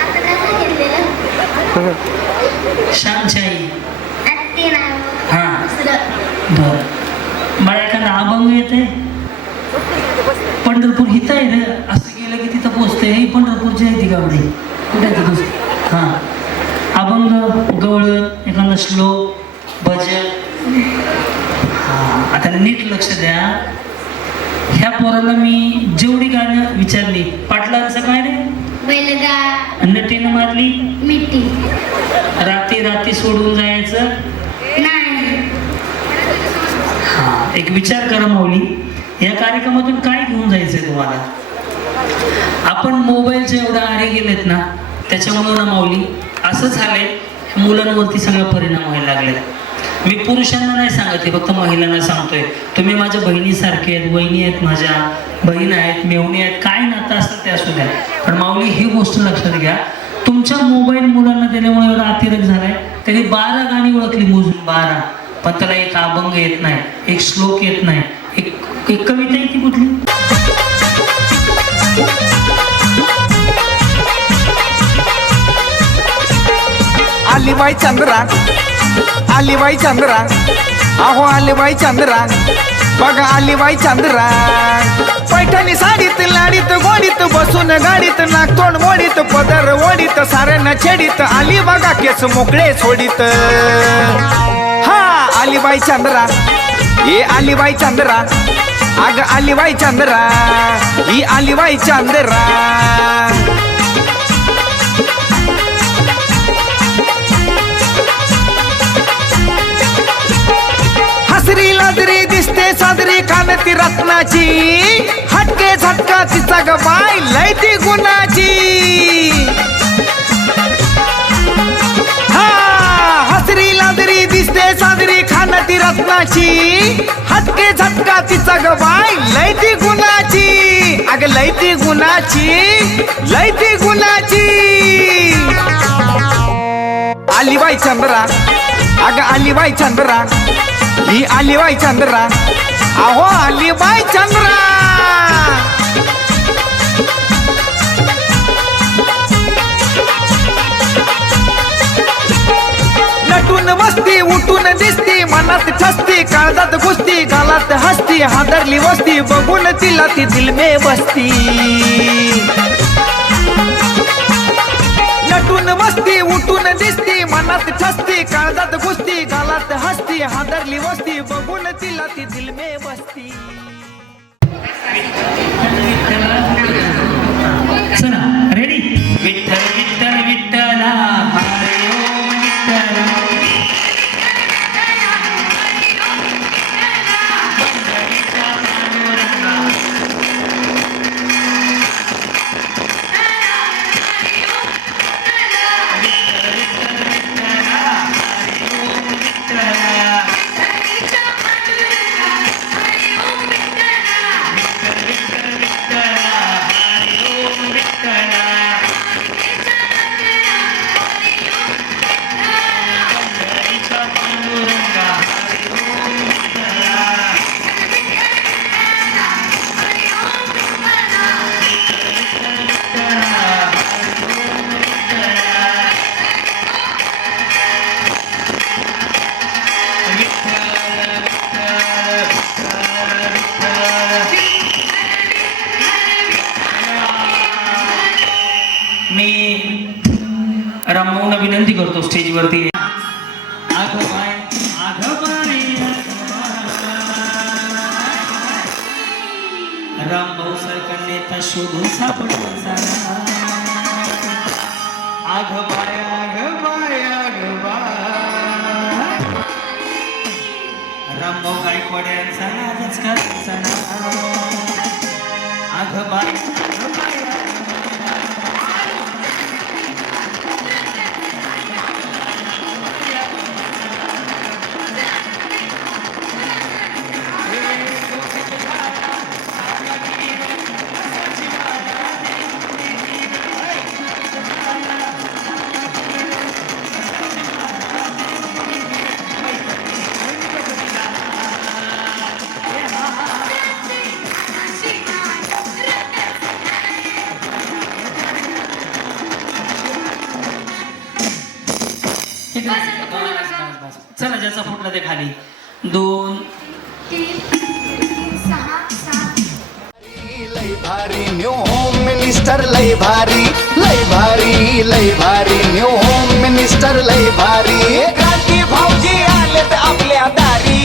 आता काय सांगितलेलं. श्यामच्याई. आत्ती नाव. हा दुसरं. बर. मला एखादा अभंग येते. पंढरपूर हित आहे रे, असं गेलं की तिथं पोचते. ही पंढरपूरची आहे ती गावडी. कुठे आहे ती दुसरी? हा. अभंग, गवळण, एखादा श्लोक, भजन. हा. आता नीट लक्ष द्या. ह्या पोराला मी जेवढी गाणं विचारली, पाटलांचं काय रे? बैलगाडा. नटीनं मारली. मिठी. राती राती सोडून जायचं नाही. हा. एक विचार करा माऊली, या कार्यक्रमातून काय घेऊन जायचंय तुम्हाला? आपण मोबाईलच्या एवढा आरे गेलेत ना, त्याच्यामुळे ना माऊली असं झालंय, मुलांवरती सगळा परिणाम व्हायला लागले. मी पुरुषांना नाही सांगत आहे, फक्त महिलांना सांगतोय. तुम्ही माझ्या बहिणीसारखे आहेत, वहिनी आहेत, माझ्या बहीण आहेत, मेवणी आहेत, काय नातं असतं ते असू द्या. पण माऊली ही गोष्ट लक्षात घ्या, तुमच्या मोबाईल मुलांना दिल्यामुळे एवढा अतिरेक झालाय. त्यांनी 12 गाणी ओळखली मोजून 12, पण त्याला एक अभंग येत नाही, एक श्लोक येत नाही, एक कविता येते कुठली? आलीबाई चंद्रा, आलीबाई चंद्रा, अहो आलीबाई चंद्रा, बघा आलीबाई चंद्रा. पैठणी साडीत लाडीत गोडीत बसून गाडीत नागतोंड मोडीत पदर ओडीत साऱ्यांना छेडीत आली बघा केस मोकळे सोडीत. हा आलीबाई चंद्रा, ये आलीबाई चंद्रा, अग आलीबाई चंद्रा, ही आलीबाई चंद्रा. हसरी लाजरी दिसते साजरी कानती रत्नाची, हटके झटका तिचा ग बाय लय ती गुणाची. हा हसरी लाजरी दिसते साजरी खानती रत्नाची, हटके झटका तिचा ग बाय लय ती गुणाची. अग लैती गुणाची आली बाई चंद्रा, अग आली बाई चंद्रा, ही आली बाई चंद्रा, अहो आली बाई चंद्रा. नटून बसती उठून दिसती मनात ठसती काळजात घुसती गालात हसती हादरली वस्ती बघून तिला ती दिल में बसती. नटून बसती उठून दिसती मनात ठसती काळजात घुसती गालात हसती हादरली वस्ती बघून तिला ती दिल में बसती. चला रेडी. विठ्ठल विठ्ठल विठ्ठला हरे ओम विठ्ठला. रामभाऊंना विनंती करतो स्टेजवरती. रामभाऊ सारखा नेता शोधून सापडला. आग बाय रामभाऊ गायकवाड यांचा आजच करायचा. आग बाय चला ज्याचा फुटला ते खाली. 2 लय भारी न्यू होम मिनिस्टर लय भारी न्यू होम मिनिस्टर लय भारी. क्रांती भाऊजी आलेत आपल्या दारी,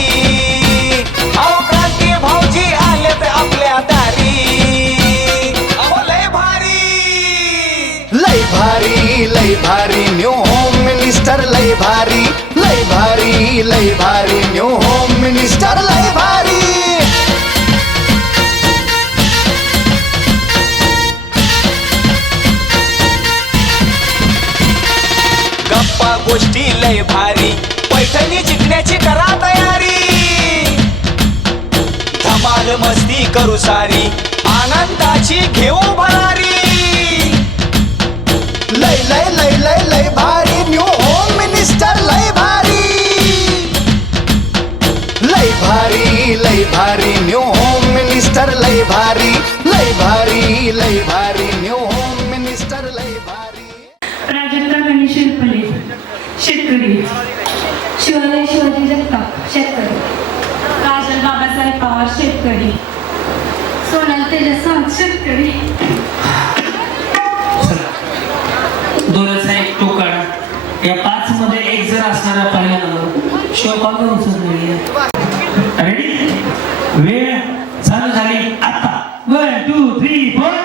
अहो क्रांती भाऊजी आलेत आपल्या दारी. अहो लय भारी न्यू होम मिनिस्टर लय भारी न्यू होम मिनिस्टर लय भारी. गप्पा गोष्टी लय भारी, पैठणी जिंकण्याची करा तयारी. धमाल मस्ती करू सारी, आनंदाची घेऊ भरारी. लय लय लय लय लय भारी न्यू होम मिनिस्टर लय भारी. लय भारी न्यू होम मिनिस्टर लय भारी न्यू होम मिनिस्टर लय भारी. प्राजक्ता गणेश शिरपले शेतकरी. शिवालय शिवाजी जगताप शेतकरी. काजल बाबासाहेब पवार शेतकरी. सोनल तेजस सावंत शेतकरी. दोनचा एक टोकाडा. या 5 मध्ये एक जर असणारा पहिला नंबर शिवपाल उचलले. रेडी. वेळ चालू झाली आता. 1 2 3 4.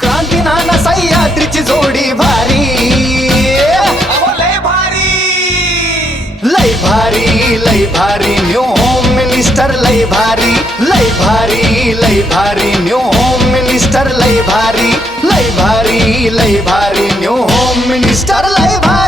क्रांती नाना सह्याद्रीची जोडी भारी अहो, लय भारी लय भारी लय भारी न्यू होम मिनिस्टर लय भारी लय भारी लय भारी न्यू होम मिनिस्टर लय भारी लय भारी लय भारी न्यू होम मिनिस्टर लय भारी